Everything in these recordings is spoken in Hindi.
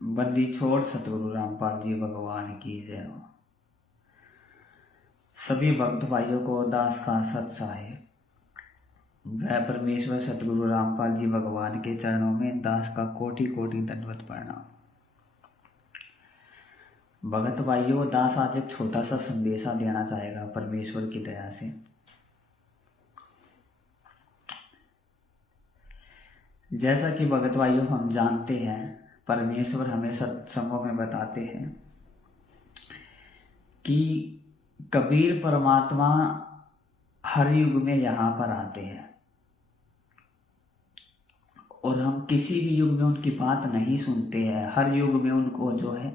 बंदी छोड़ सतगुरु रामपाल जी भगवान की जय हो। सभी भक्त भाइयों को दास का सत साहेब वह परमेश्वर सतगुरु रामपाल जी भगवान के चरणों में दास का कोटि कोटि दंडवत प्रणाम। भगत भाइयों, दास आज एक छोटा सा संदेशा देना चाहेगा परमेश्वर की दया से। जैसा कि भगत भाइयों हम जानते हैं, परमेश्वर हमें सत्संगों में बताते हैं कि कबीर परमात्मा हर युग में यहाँ पर आते हैं और हम किसी भी युग में उनकी बात नहीं सुनते हैं। हर युग में उनको जो है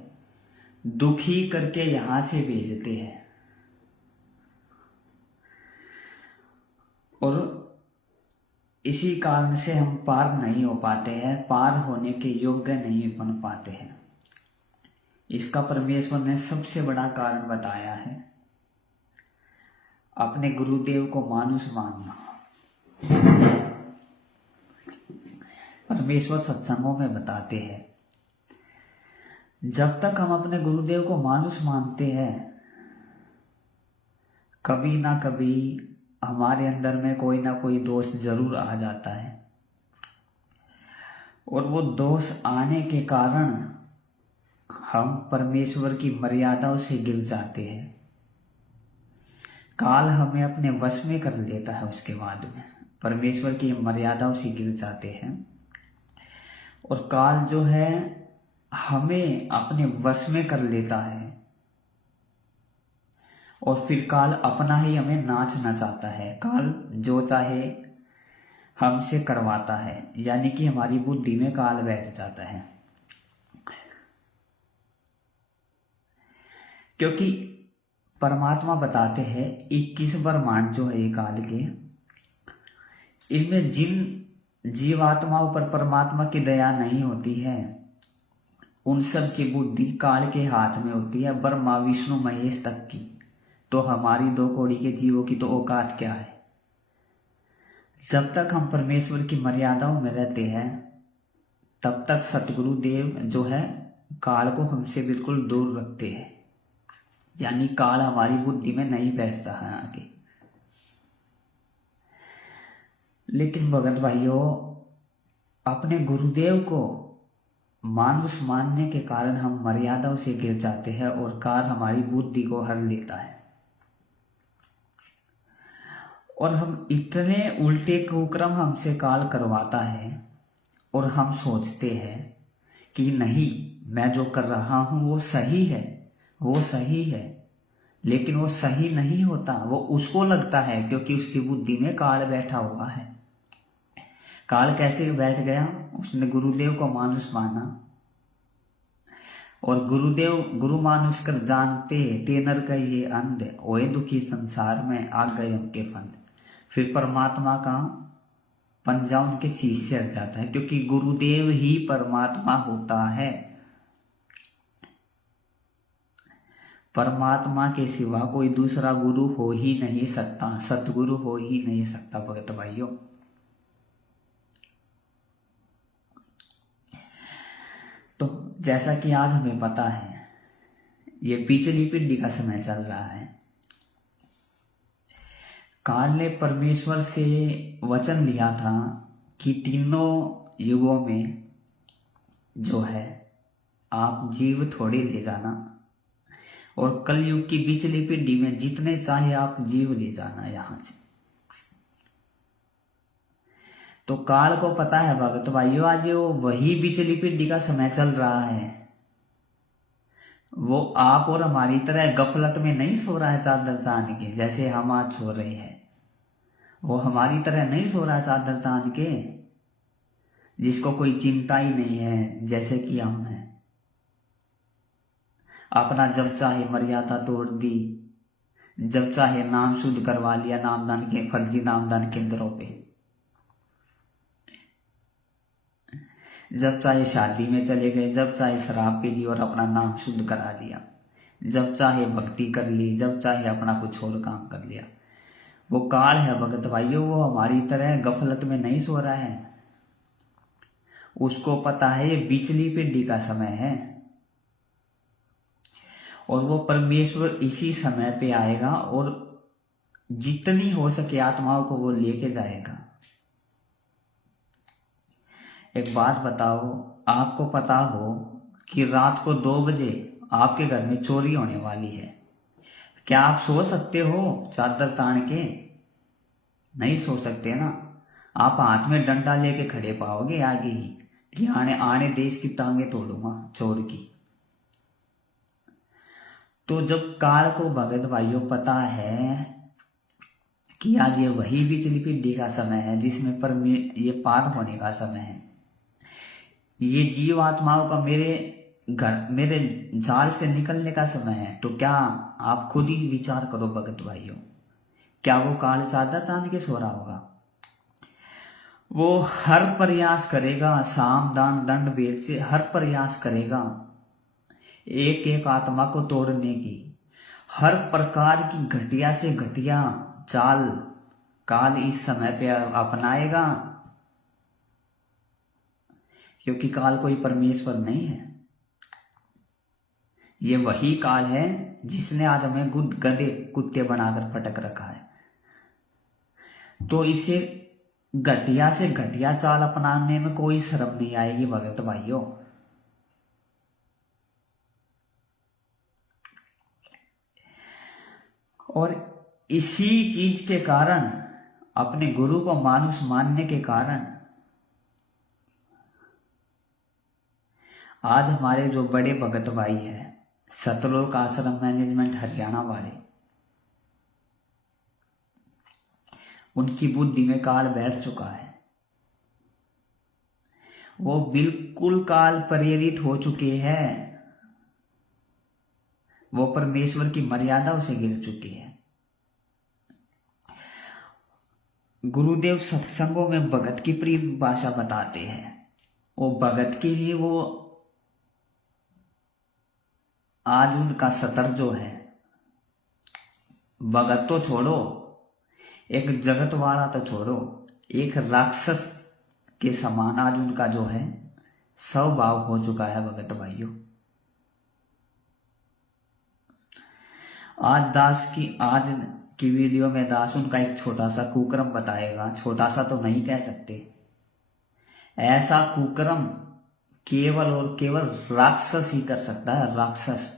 दुखी करके यहाँ से भेजते हैं और इसी कारण से हम पार नहीं हो पाते हैं, पार होने के योग्य नहीं बन पाते हैं। इसका परमेश्वर ने सबसे बड़ा कारण बताया है, अपने गुरुदेव को मानुष मानना। परमेश्वर सत्संगों में बताते हैं, जब तक हम अपने गुरुदेव को मानुष मानते हैं, कभी ना कभी हमारे अंदर में कोई ना कोई दोष जरूर आ जाता है और वो दोष आने के कारण हम परमेश्वर की मर्यादाओं से गिर जाते हैं। काल हमें अपने वश में कर लेता है, उसके बाद में परमेश्वर की मर्यादाओं से गिर जाते हैं और काल जो है हमें अपने वश में कर लेता है और फिर काल अपना ही हमें नाचना चाहता है। काल जो चाहे हमसे करवाता है, यानी कि हमारी बुद्धि में काल बैठ जाता है। क्योंकि परमात्मा बताते हैं 21 ब्रह्मांड जो है ये काल के, इनमें जिन जीवात्माओं पर परमात्मा की दया नहीं होती है, उन सब की बुद्धि काल के हाथ में होती है, ब्रह्मा विष्णु महेश तक की। तो हमारी 2 कौड़ी के जीवों की तो औकात क्या है। जब तक हम परमेश्वर की मर्यादाओं में रहते हैं, तब तक सतगुरु देव जो है काल को हमसे बिल्कुल दूर रखते हैं, यानी काल हमारी बुद्धि में नहीं बैठता है आगे। लेकिन भगत भाइयों, अपने गुरुदेव को मानुष मानने के कारण हम मर्यादाओं से गिर जाते हैं और काल हमारी बुद्धि को हर लेता है और हम इतने उल्टे कुक्रम हमसे काल करवाता है और हम सोचते हैं कि नहीं, मैं जो कर रहा हूं वो सही है, वो सही है। लेकिन वो सही नहीं होता, वो उसको लगता है, क्योंकि उसकी बुद्धि में काल बैठा हुआ है। काल कैसे बैठ गया? उसने गुरुदेव को मानुष माना और गुरुदेव गुरु मानुष कर जानते ते नर कहिए अंध, ओए दुखी संसार में आ गए उनके फंद। फिर परमात्मा का पंजा उनके शीश हट जाता है, क्योंकि गुरुदेव ही परमात्मा होता है। परमात्मा के सिवा कोई दूसरा गुरु हो ही नहीं सकता, सतगुरु हो ही नहीं सकता भगत भाइयों। तो जैसा कि आज हमें पता है, ये पिछली पीढ़ी का समय चल रहा है। काल ने परमेश्वर से वचन लिया था कि तीनों युगों में जो है आप जीव थोड़े ले जाना और कलयुग की पिछली पीढ़ी में जितने चाहे आप जीव ले जाना यहां से। तो काल को पता है भगत भाइयों, आज वो वही पिछली पीढ़ी का समय चल रहा है। वो आप और हमारी तरह गफलत में नहीं सो रहा है चादर तान के, जैसे हम आज सो रहे हैं। वो हमारी तरह नहीं सो रहा है चादर तान के, जिसको कोई चिंता ही नहीं है, जैसे कि हम हैं। अपना जब चाहे मर्यादा तोड़ दी, जब चाहे नाम शुद्ध करवा लिया नामदान के फर्जी नामदान केंद्रों पे, जब चाहे शादी में चले गए, जब चाहे शराब पी ली और अपना नाम शुद्ध करा लिया, जब चाहे भक्ति कर ली, जब चाहे अपना कुछ और काम कर लिया। वो काल है भगत भाइयों, वो हमारी तरह गफलत में नहीं सो रहा है। उसको पता है ये बिचली पीढ़ी का समय है और वो परमेश्वर इसी समय पे आएगा और जितनी हो सके आत्माओं को वो लेके जाएगा। एक बात बताओ, आपको पता हो कि रात को 2 बजे आपके घर में चोरी होने वाली है, क्या आप सो सकते हो चादर तान के? नहीं सो सकते ना। आप हाथ में डंडा लेके खड़े पाओगे आगे ही कि आने आने देश की टांगे तोड़ूंगा चोर की। तो जब काल को भगत भाइयों पता है कि आज ये वही बिचली पीढ़ी का समय है जिसमें पर ये पार होने का समय है, ये जीव आत्माओं का मेरे जाल से निकलने का समय है, तो क्या आप खुद ही विचार करो भगत भाइयों, क्या वो काल चादर तान के सो रहा होगा? वो हर प्रयास करेगा, साम दान दंड भेद से हर प्रयास करेगा एक एक आत्मा को तोड़ने की। हर प्रकार की घटिया से घटिया चाल काल इस समय पे अपनाएगा, क्योंकि काल कोई परमेश्वर नहीं है। ये वही काल है जिसने आज हमें गधे कुत्ते बनाकर पटक रखा है। तो इसे घटिया से घटिया चाल अपनाने में कोई शर्म नहीं आएगी भगत भाइयों। और इसी चीज के कारण, अपने गुरु को मानुष मानने के कारण, आज हमारे जो बड़े भगत भाई हैं सतलोक आश्रम मैनेजमेंट हरियाणा वाले, उनकी बुद्धि में काल बैठ चुका है। वो बिल्कुल काल प्रेरित हो चुके हैं। वो परमेश्वर की मर्यादा से गिर चुकी है। गुरुदेव सत्संगों में भगत की प्रिय भाषा बताते हैं। वो भगत के लिए वो आज उनका सतर जो है, भगत तो छोड़ो, एक जगत वाला तो छोड़ो, एक राक्षस के समान आज उनका जो है स्वभाव हो चुका है भगत भाइयों। आज की वीडियो में दास उनका एक छोटा सा कुकर्म बताएगा। छोटा सा तो नहीं कह सकते, ऐसा कुकर्म केवल और केवल राक्षस ही कर सकता है। राक्षस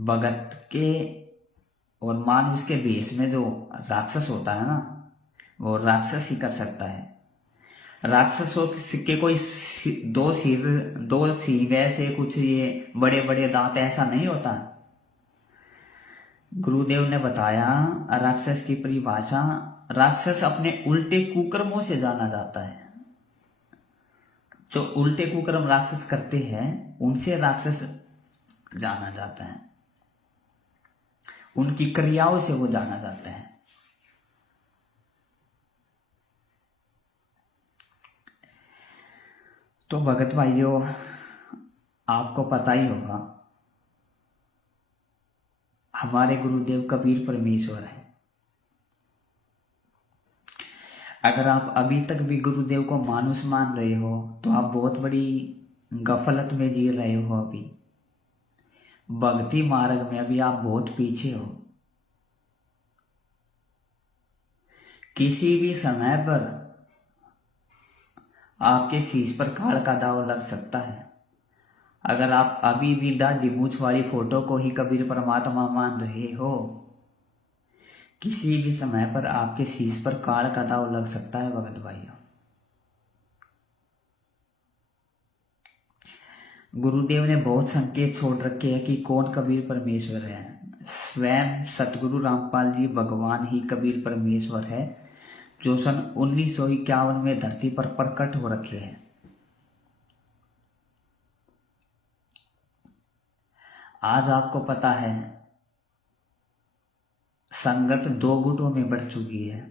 भगत के और मानुष के भेष में जो राक्षस होता है ना, वो राक्षस ही कर सकता है। राक्षसों के कोई दो सिर ऐसे कुछ ये बड़े बड़े दांत ऐसा नहीं होता। गुरुदेव ने बताया राक्षस की परिभाषा, राक्षस अपने उल्टे कुकर्मों से जाना जाता है। जो उल्टे कुकर्म राक्षस करते हैं उनसे राक्षस जाना जाता है, उनकी क्रियाओं से वो जाना जाता है। तो भगत भाइयों, आपको पता ही होगा हमारे गुरुदेव कबीर परमेश्वर है। अगर आप अभी तक भी गुरुदेव को मानुष मान रहे हो तो आप बहुत बड़ी गफलत में जी रहे हो। अभी भक्ति मार्ग में अभी आप बहुत पीछे हो। किसी भी समय पर आपके शीश पर काल का दाव लग सकता है। अगर आप अभी भी दाढ़ी मूछ वाली फोटो को ही कबीर परमात्मा मान रहे हो, किसी भी समय पर आपके शीश पर काल का दाव लग सकता है भगत भाइयों। गुरुदेव ने बहुत संकेत छोड़ रखे हैं कि कौन कबीर परमेश्वर है। स्वयं सतगुरु रामपाल जी भगवान ही कबीर परमेश्वर है, जो सन 1951 में धरती पर प्रकट हो रखे हैं। आज आपको पता है संगत 2 गुटों में बढ़ चुकी है।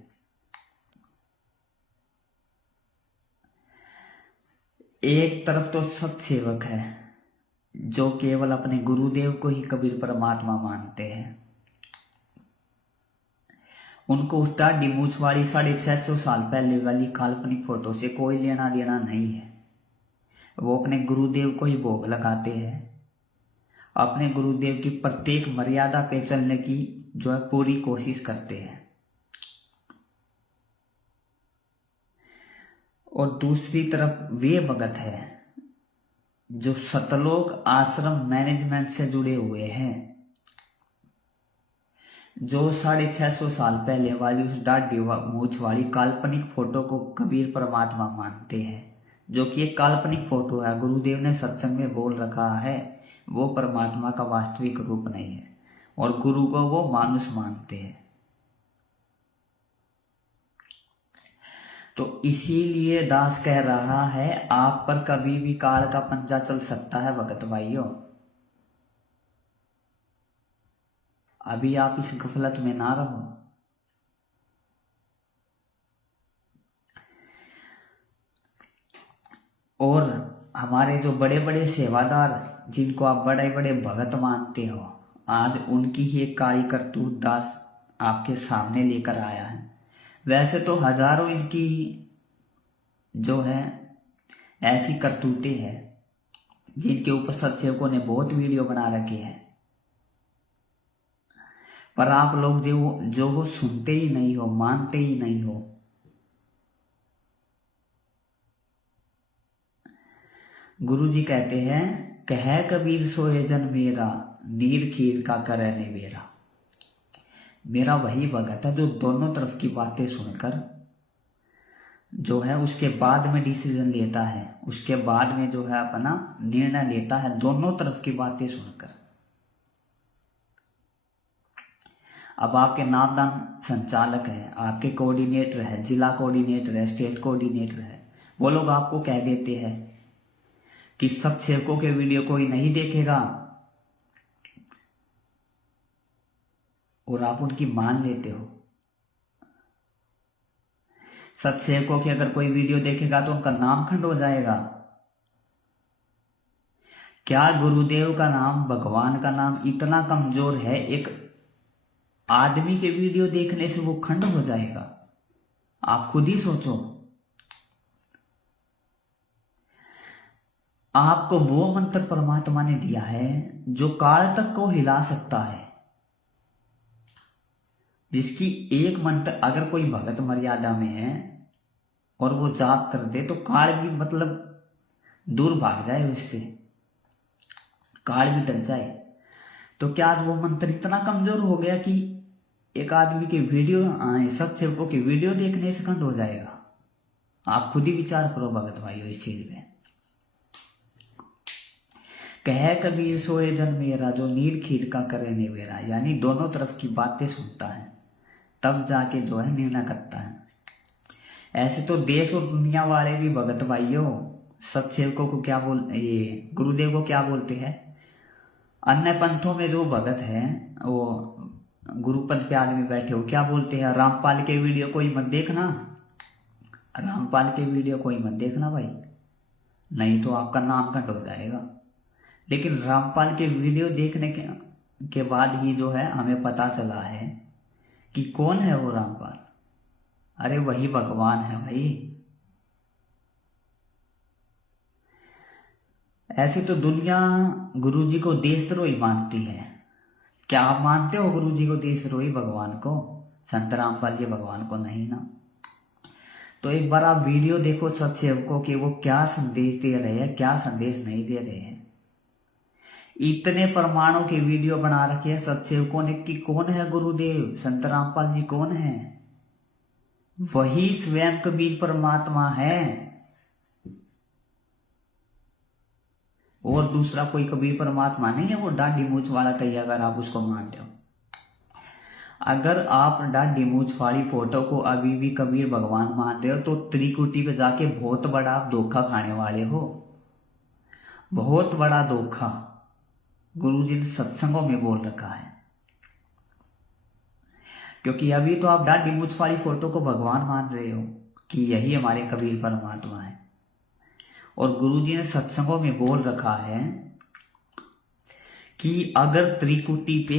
एक तरफ तो सत्सेवक है जो केवल अपने गुरुदेव को ही कबीर परमात्मा मानते हैं, उनको उस डाढ़ी मूछ वाली 650 साल पहले वाली काल्पनिक फोटो से कोई लेना देना नहीं है। वो अपने गुरुदेव को ही भोग लगाते हैं, अपने गुरुदेव की प्रत्येक मर्यादा पे चलने की जो है पूरी कोशिश करते हैं। और दूसरी तरफ वे भगत है जो सतलोक आश्रम मैनेजमेंट से जुड़े हुए हैं, जो 650 साल पहले वाली उस डाढ़ी मूछ वाली काल्पनिक फोटो को कबीर परमात्मा मानते हैं, जो कि एक काल्पनिक फोटो है। गुरुदेव ने सत्संग में बोल रखा है वो परमात्मा का वास्तविक रूप नहीं है, और गुरु को वो मानुष मानते हैं। तो इसीलिए दास कह रहा है आप पर कभी भी काल का पंजा चल सकता है भगत भाइयों। अभी आप इस गफलत में ना रहो। और हमारे जो बड़े बड़े सेवादार जिनको आप बड़े बड़े भगत मानते हो, आज उनकी ही एक काली करतूत दास आपके सामने लेकर आया है। वैसे तो हजारों इनकी जो है ऐसी करतूतें हैं जिनके ऊपर सत्सेवकों ने बहुत वीडियो बना रखे हैं, पर आप लोग जो वो सुनते ही नहीं हो, मानते ही नहीं हो। गुरु जी कहते हैं कह कबीर सोए जन मेरा, नीर खीर का करे ने मेरा। मेरा वही भगत है जो दोनों तरफ की बातें सुनकर जो है उसके बाद में डिसीजन लेता है, उसके बाद में जो है अपना निर्णय लेता है दोनों तरफ की बातें सुनकर। अब आपके नामदान संचालक है, आपके कोऑर्डिनेटर है, जिला कोऑर्डिनेटर है, स्टेट कोऑर्डिनेटर है, वो लोग आपको कह देते हैं कि सत्सेवकों के वीडियो कोई नहीं देखेगा, और आप उनकी मान लेते हो। सत्सेवकों की अगर कोई वीडियो देखेगा तो उनका नाम खंड हो जाएगा। क्या गुरुदेव का नाम, भगवान का नाम इतना कमजोर है एक आदमी के वीडियो देखने से वो खंड हो जाएगा? आप खुद ही सोचो। आपको वो मंत्र परमात्मा ने दिया है जो काल तक को हिला सकता है, जिसकी एक मंत्र अगर कोई भगत मर्यादा में है और वो जाप कर दे तो काल भी मतलब दूर भाग जाए, उससे काल भी डर जाए। तो क्या आज वो मंत्र इतना कमजोर हो गया कि एक आदमी के वीडियो, सत्सेवकों की वीडियो देखने से खंड हो जाएगा? आप खुद ही विचार करो भगत भाइयों इस चीज में। कह कबीर सोए जन मेरा, जो नीर खीर का करे ने मेरा, यानी दोनों तरफ की बातें सुनता है तब जाके जो है निर्णय करता है। ऐसे तो देश और दुनिया वाले भी भगत भाइयों सत्सेवकों को क्या ये गुरुदेव को क्या बोलते हैं? अन्य पंथों में जो भगत है वो गुरुपद पे आदमी बैठे हो क्या बोलते हैं? रामपाल के वीडियो कोई मत देखना, रामपाल के वीडियो कोई मत देखना भाई, नहीं तो आपका नाम कट हो जाएगा। लेकिन रामपाल के वीडियो देखने के बाद ही जो है हमें पता चला है कि कौन है वो रामपाल। अरे वही भगवान है भाई। ऐसे तो दुनिया गुरुजी को देशद्रोही मानती है। क्या आप मानते हो गुरुजी को देशद्रोही? भगवान को, संत रामपाल जी भगवान को नहीं ना। तो एक बार आप वीडियो देखो सत्सेवकों के, वो क्या संदेश दे रहे हैं, क्या संदेश नहीं दे रहे हैं। इतने परमाणु के वीडियो बना रखे हैं सत्सेवकों ने कि कौन है गुरुदेव, संत रामपाल जी कौन है? वही स्वयं कबीर परमात्मा है, और दूसरा कोई कबीर परमात्मा नहीं है। वो डाढ़ी मूछ वाला कही अगर आप उसको मानते हो, अगर आप डाढ़ी मूछ वाली फोटो को अभी भी कबीर भगवान मान रहे हो तो त्रिकुटी पे जाके बहुत बड़ा आप धोखा खाने वाले हो, बहुत बड़ा धोखा। गुरुजी ने सत्संगों में बोल रखा है, क्योंकि अभी तो आप डाढ़ी मूछ वाली फोटो को भगवान मान रहे हो कि यही हमारे कबीर परमात्मा है, और गुरुजी ने सत्संगों में बोल रखा है कि अगर त्रिकुटी पे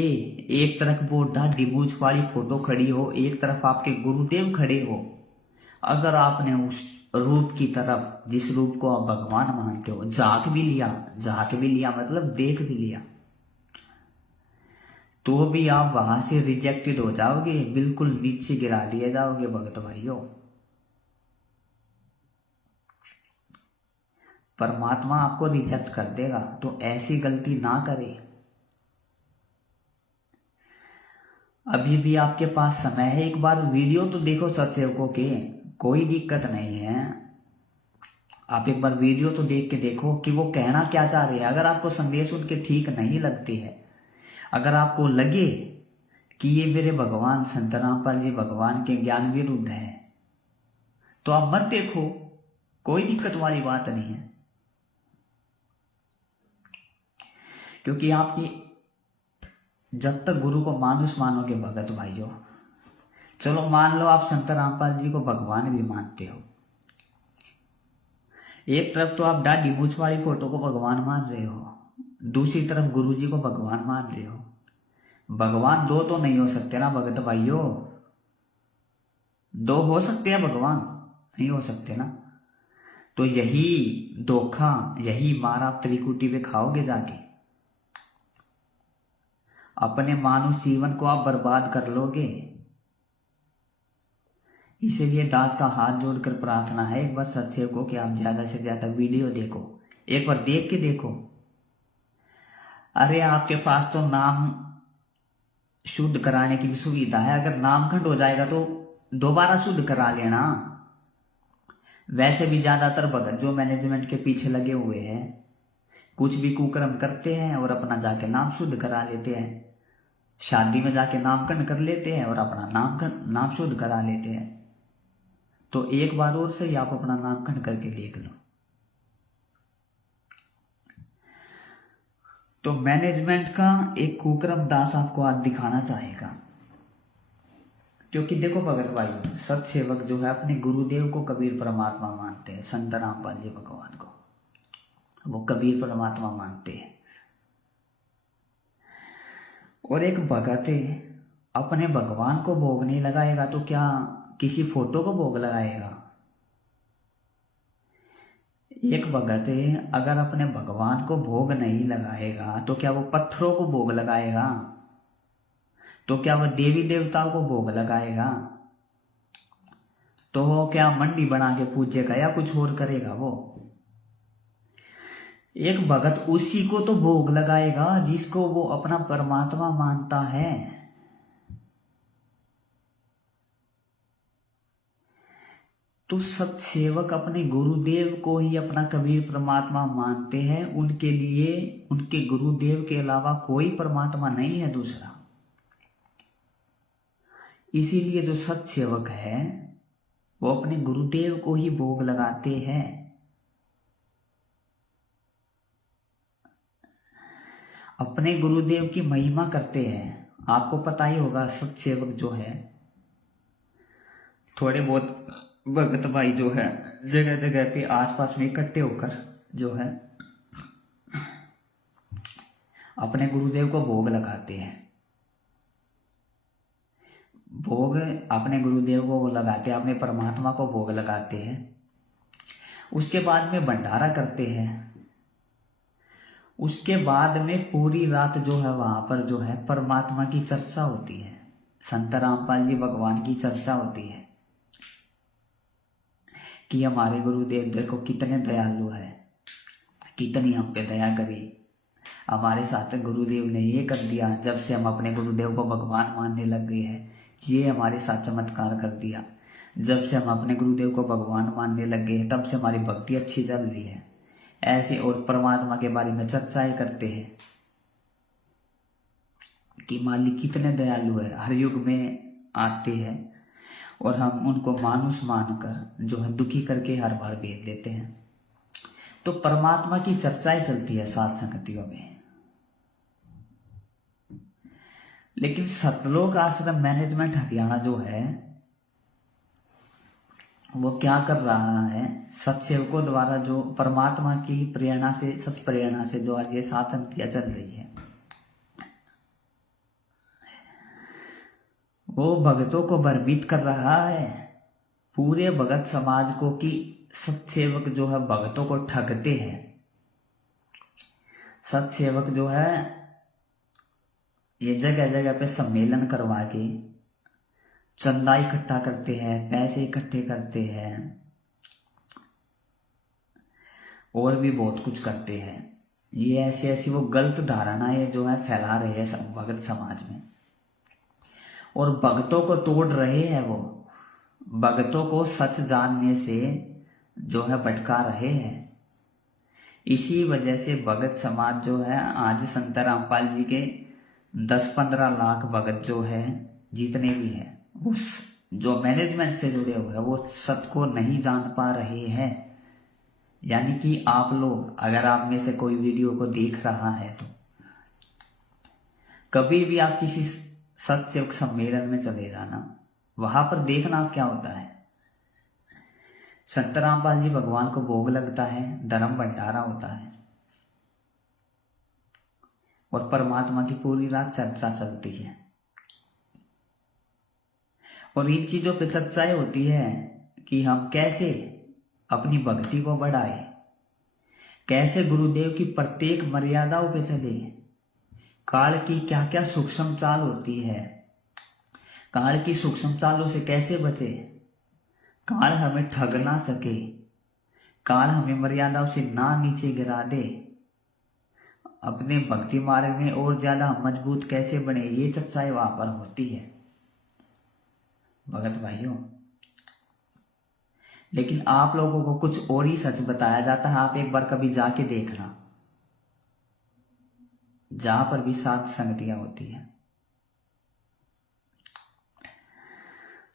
एक तरफ वो ढाडी मूंछ वाली फोटो खड़ी हो, एक तरफ आपके गुरुदेव खड़े हो, अगर आपने उस रूप की तरफ, जिस रूप को आप भगवान मानते हो, झांक भी लिया मतलब देख भी लिया, तो भी आप वहां से रिजेक्टेड हो जाओगे, बिल्कुल नीचे गिरा दिए जाओगे भगत भाइयों। परमात्मा आपको रिजेक्ट कर देगा, तो ऐसी गलती ना करें। अभी भी आपके पास समय है, एक बार वीडियो तो देखो सत्सेवकों के, कोई दिक्कत नहीं है। आप एक बार वीडियो तो देख के देखो कि वो कहना क्या चाह रहे हैं। अगर आपको संदेश उनके ठीक नहीं लगती है, अगर आपको लगे कि ये मेरे भगवान संत रामपाल जी भगवान के ज्ञान विरुद्ध है, तो आप मत देखो, कोई दिक्कत वाली बात नहीं है। क्योंकि आपकी जब तक गुरु को मानुष मानोगे भगत भाइयों, चलो मान लो आप संत रामपाल जी को भगवान भी मानते हो, एक तरफ तो आप दाढ़ी मूंछ वाली फोटो को भगवान मान रहे हो, दूसरी तरफ गुरु जी को भगवान मान रहे हो। भगवान दो तो नहीं हो सकते ना भगत भाइयों, दो हो सकते हैं भगवान, नहीं हो सकते ना। तो यही धोखा, यही मार आप त्रिकुटी पे खाओगे जाके, अपने मानव जीवन को आप बर्बाद कर लोगे। इसीलिए दास का हाथ जोड़कर प्रार्थना है एक बार सत्सेवकों कि आप ज्यादा से ज्यादा वीडियो देखो, एक बार देख के देखो। अरे आपके पास तो नाम शुद्ध कराने की भी सुविधा है, अगर नामखंड हो जाएगा तो दोबारा शुद्ध करा लेना। वैसे भी ज्यादातर भगत जो मैनेजमेंट के पीछे लगे हुए हैं, कुछ भी कुकर्म करते हैं और अपना जाके नाम शुद्ध करा लेते हैं, शादी में जाके नामकरण कर लेते हैं और अपना नाम शुद्ध करा लेते हैं। तो एक बार और से ही आप अपना नामकरण करके देख लो। तो मैनेजमेंट का एक कुकर्म दास आपको आज दिखाना चाहेगा। क्योंकि देखो भगत भाई, सत सेवक जो है अपने गुरुदेव को कबीर परमात्मा मानते हैं, संत रामपाल जी भगवान को वो कबीर परमात्मा मानते हैं। और एक भगत अपने भगवान को भोग नहीं लगाएगा तो क्या किसी फोटो को भोग लगाएगा? एक भगत अगर अपने भगवान को भोग नहीं लगाएगा तो क्या वो पत्थरों को भोग लगाएगा? तो क्या वो देवी देवताओं को भोग लगाएगा? तो वो क्या मंडी बना के पूजेगा या कुछ और करेगा? वो एक भगत उसी को तो भोग लगाएगा जिसको वो अपना परमात्मा मानता है। तो सत्सेवक अपने गुरुदेव को ही अपना कबीर परमात्मा मानते हैं, उनके लिए उनके गुरुदेव के अलावा कोई परमात्मा नहीं है दूसरा। इसीलिए जो सत्सेवक है वो अपने गुरुदेव को ही भोग लगाते हैं। अपने गुरुदेव की महिमा करते हैं। आपको पता ही होगा सत्सेवक जो है, थोड़े बहुत भगत भाई जो है जगह जगह पे आसपास में इकट्ठे होकर जो है अपने गुरुदेव को भोग लगाते हैं। भोग अपने गुरुदेव को वो लगाते हैं, अपने परमात्मा को भोग लगाते हैं। उसके बाद में भंडारा करते हैं। उसके बाद में पूरी रात जो है वहां पर जो है परमात्मा की चर्चा होती है, संत रामपाल जी भगवान की चर्चा होती है कि हमारे गुरुदेव देखो कितने दयालु है, कितनी हम पे दया करी, हमारे साथ गुरुदेव ने ये कर दिया। जब से हम अपने गुरुदेव को भगवान मानने लग गए हैं, ये हमारे साथ चमत्कार कर दिया। जब से हम अपने गुरुदेव को भगवान मानने लग गए हैं, तब से हमारी भक्ति अच्छी चल रही है। ऐसे और परमात्मा के बारे में चर्चाएं करते हैं कि मालिक कितने दयालु है, हर युग में आते हैं और हम उनको मानुष मानकर जो है दुखी करके हर बार भेज देते हैं। तो परमात्मा की चर्चाएं चलती है सात संगतियों में। लेकिन सतलोक आश्रम मैनेजमेंट हरियाणा जो है वो क्या कर रहा है, सत्सेवकों द्वारा जो परमात्मा की प्रेरणा से, सत प्रेरणा से जो आज ये सात संगतियां चल रही है, वो भगतों को भयभीत कर रहा है, पूरे भगत समाज को, कि सत्सेवक जो है भगतों को ठगते हैं। सत्सेवक जो है ये जगह जगह पे सम्मेलन करवा के चंदा इकट्ठा करते हैं, पैसे इकट्ठे करते हैं और भी बहुत कुछ करते हैं। ये ऐसी ऐसी वो गलत धारणाएं जो है फैला रहे हैं भगत समाज में, और भगतों को तोड़ रहे हैं। वो भगतों को सच जानने से जो है भटका रहे हैं। इसी वजह से भगत समाज जो है आज संत रामपाल जी के 10-15 लाख भगत जो है जितने भी हैं, उस जो मैनेजमेंट से जुड़े हुए हैं, वो सत्य को नहीं जान पा रहे हैं। यानी कि आप लोग, अगर आप में से कोई वीडियो को देख रहा है तो कभी भी आप किसी सत्सेवक सम्मेलन में चले जाना, वहां पर देखना क्या होता है। संत रामपाल जी भगवान को भोग लगता है, धर्म भंडारा होता है और परमात्मा की पूरी रात चर्चा चलती है। और इन चीजों पे चर्चाएं होती है कि हम कैसे अपनी भक्ति को बढ़ाए, कैसे गुरुदेव की प्रत्येक मर्यादाओं पे चले, काल की क्या क्या सूक्ष्म चाल होती है, काल की सूक्ष्म चालों से कैसे बचे, काल हमें ठग ना सके, काल हमें मर्यादाओं से ना नीचे गिरा दे, अपने भक्ति मार्ग में और ज्यादा मजबूत कैसे बने, ये चर्चाएं वहां पर होती है भगत भाइयों। लेकिन आप लोगों को कुछ और ही सच बताया जाता है। आप एक बार कभी जाके देखना, जहां पर भी सात संगतियां होती है।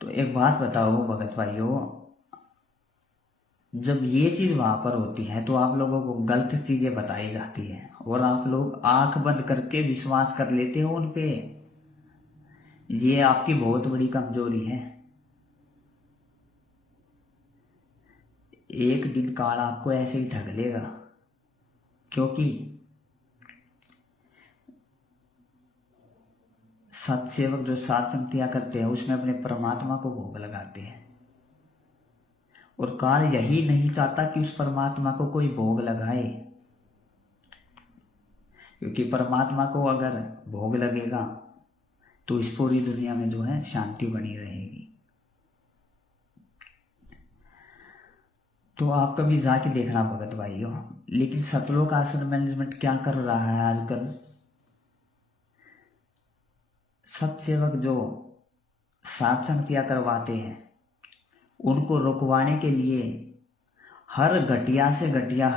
तो एक बात बताओ भगत भाइयों, जब ये चीज वहां पर होती है तो आप लोगों को गलत चीजें बताई जाती है और आप लोग आंख बंद करके विश्वास कर लेते हो उन पे। ये आपकी बहुत बड़ी कमजोरी है। एक दिन काल आपको ऐसे ही ठग लेगा, क्योंकि सत्सेवक जो सात संगतियां करते हैं उसमें अपने परमात्मा को भोग लगाते हैं, और काल यही नहीं चाहता कि उस परमात्मा को कोई भोग लगाए, क्योंकि परमात्मा को अगर भोग लगेगा तो इस पूरी दुनिया में जो है शांति बनी रहेगी। तो आप कभी जाके देखना भगत भाइयों। लेकिन सतलोक आश्रम मैनेजमेंट क्या कर रहा है आजकल, सत्सेवक जो सात संगतियां करवाते हैं उनको रुकवाने के लिए हर घटिया से घटिया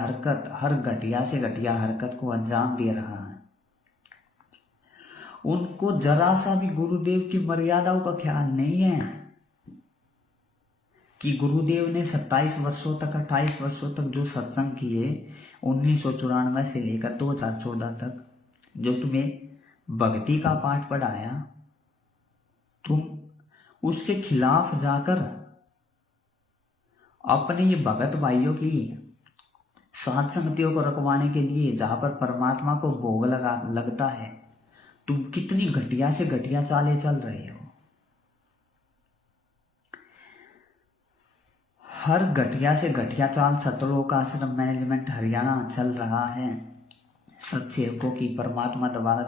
हरकत को अंजाम दे रहा है। उनको जरा सा भी गुरुदेव की मर्यादाओं का ख्याल नहीं है कि गुरुदेव ने 28 वर्षों तक जो सत्संग किए 1994 से लेकर 2014 तक, जो तुम्हें भक्ति का पाठ पढ़ाया, तुम उसके खिलाफ जाकर अपने ये भगत भाइयों की सात संगतियों को रखवाने के लिए, जहां पर परमात्मा को भोग लगता है, तुम कितनी घटिया से घटिया चालें चल रहे हो। हर घटिया से घटिया चाल सतलोक आश्रम मैनेजमेंट हरियाणा चल रहा है। सत्सेवकों की परमात्मा द्वारा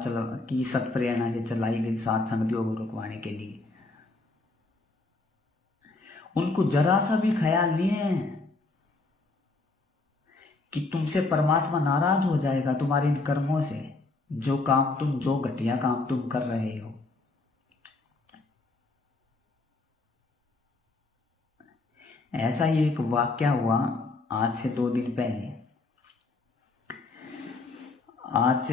की सत प्रेरणा से चलाई गई सात संगतियों को रुकवाने के लिए उनको जरा सा भी ख्याल नहीं है कि तुमसे परमात्मा नाराज हो जाएगा तुम्हारे इन कर्मों से, जो घटिया काम तुम कर रहे हो। ऐसा ही एक वाक्या हुआ आज से 2 दिन पहले। आज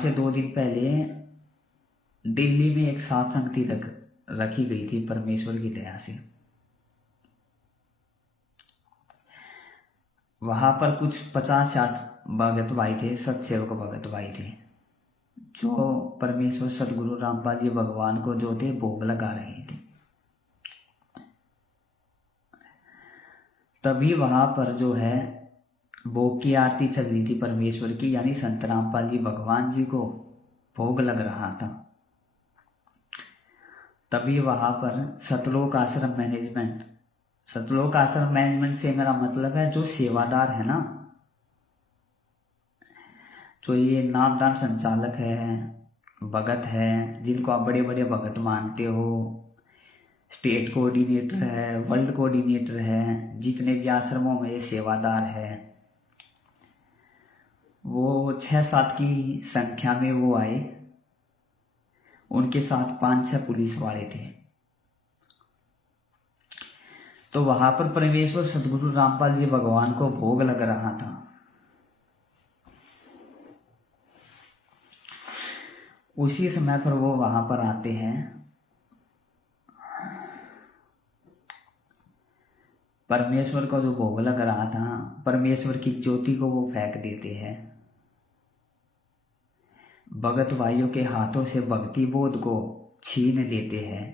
से 2 दिन पहले दिल्ली में एक सात संगति रखी गई थी परमेश्वर की दया से। वहां पर कुछ 50-60 भगत भाई थे, सत्सेवक भगत भाई थे, जो परमेश्वर सदगुरु रामपाल जी भगवान को जो थे भोग लगा रहे थे। तभी वहां पर जो है भोग की आरती चल रही थी परमेश्वर की, यानी संत रामपाल जी भगवान जी को भोग लग रहा था। तभी वहां पर सतलोक आश्रम मैनेजमेंट, सतलोक आश्रम मैनेजमेंट से मेरा मतलब है जो सेवादार है ना, तो ये नामदान संचालक है, भगत है, जिनको आप बड़े बड़े भगत मानते हो, स्टेट कोऑर्डिनेटर है, वर्ल्ड कोऑर्डिनेटर है, जितने भी आश्रमों में ये सेवादार है, वो 6-7 की संख्या में वो आए। उनके साथ 5-6 पुलिस वाले थे। तो वहां पर परमेश्वर सदगुरु रामपाल जी भगवान को भोग लग रहा था। उसी समय पर वो वहां पर आते हैं। परमेश्वर को जो भोग लग रहा था, परमेश्वर की ज्योति को वो फेंक देते हैं। भगत भाइयों के हाथों से भक्ति बोध को छीन लेते हैं।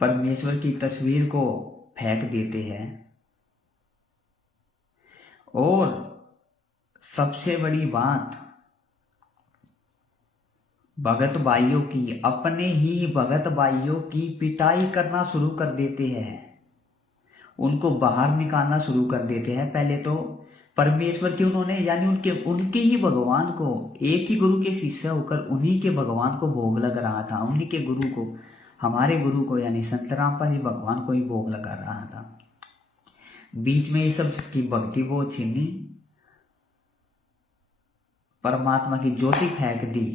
परमेश्वर की तस्वीर को फेंक देते हैं। और सबसे बड़ी बात, भगत भाइयों की, अपने ही भगत भाइयों की पिटाई करना शुरू कर देते हैं। उनको बाहर निकालना शुरू कर देते हैं। पहले तो परमेश्वर की उन्होंने, यानी उनके ही भगवान को, एक ही गुरु के शिष्य होकर उन्हीं के भगवान को भोग लग रहा था। उन्हीं के गुरु को, हमारे गुरु को, यानी संत रामपाल जी भगवान को ही भोग लगा रहा था। बीच में ये सब की भक्ति वो छीनी, परमात्मा की ज्योति फेंक दी,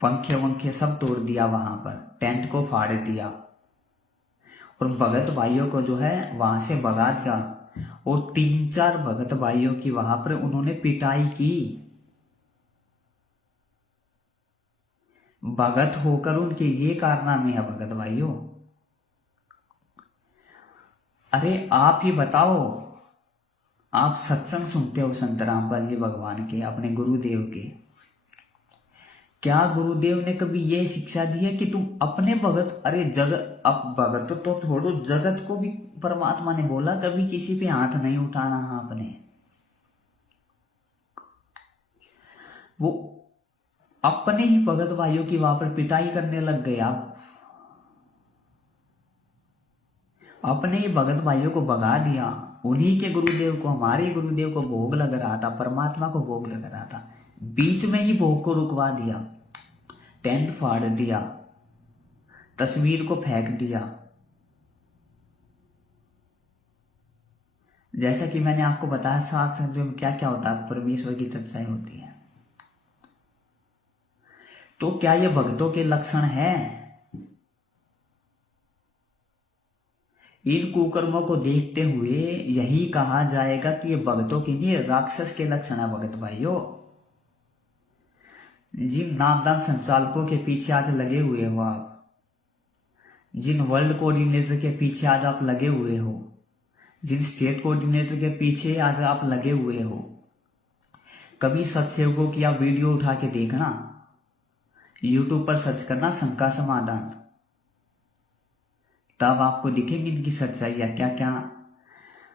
पंखे वंखे सब तोड़ दिया, वहां पर टेंट को फाड़ दिया और भगत भाइयों को जो है वहां से भगा दिया। और 3-4 भगत भाइयों की वहां पर उन्होंने पिटाई की। भगत होकर उनके ये कारनामे है भगत भाइयों। अरे आप ही बताओ, आप सत्संग सुनते हो संत रामपाल जी भगवान के, अपने गुरुदेव के, क्या गुरुदेव ने कभी ये शिक्षा दी है कि तुम अपने भगत, अरे जगत, अब भगत तो छोड़ो, जगत को भी परमात्मा ने बोला कभी किसी पे हाथ नहीं उठाना आपने। वो अपने ही भगत भाइयों की वहां पर पिटाई करने लग गए। आप अपने ही भगत भाइयों को भगा दिया। उन्हीं के गुरुदेव को, हमारे गुरुदेव को भोग लग रहा था, परमात्मा को भोग लग रहा था, बीच में ही भोग को रुकवा दिया, टेंट फाड़ दिया, तस्वीर को फेंक दिया। जैसा कि मैंने आपको बताया, सत्संग में क्या क्या होता है, परमेश्वर की चर्चाएं होती है। तो क्या ये भक्तों के लक्षण है? इन कुकर्मों को देखते हुए यही कहा जाएगा कि ये भक्तों के लिए राक्षस के लक्षण है। भगत भाइयों, जिन नामदान संचालकों के पीछे आज लगे हुए हो आप, जिन वर्ल्ड कोऑर्डिनेटर के पीछे आज आप लगे हुए हो, जिन स्टेट कोऑर्डिनेटर के पीछे आज आप लगे हुए हो, कभी सत्संगों की आप वीडियो उठा के देखना, यूट्यूब पर सर्च करना शंका समाधान, तब आपको दिखेंगी इनकी सच्चाइयां, क्या क्या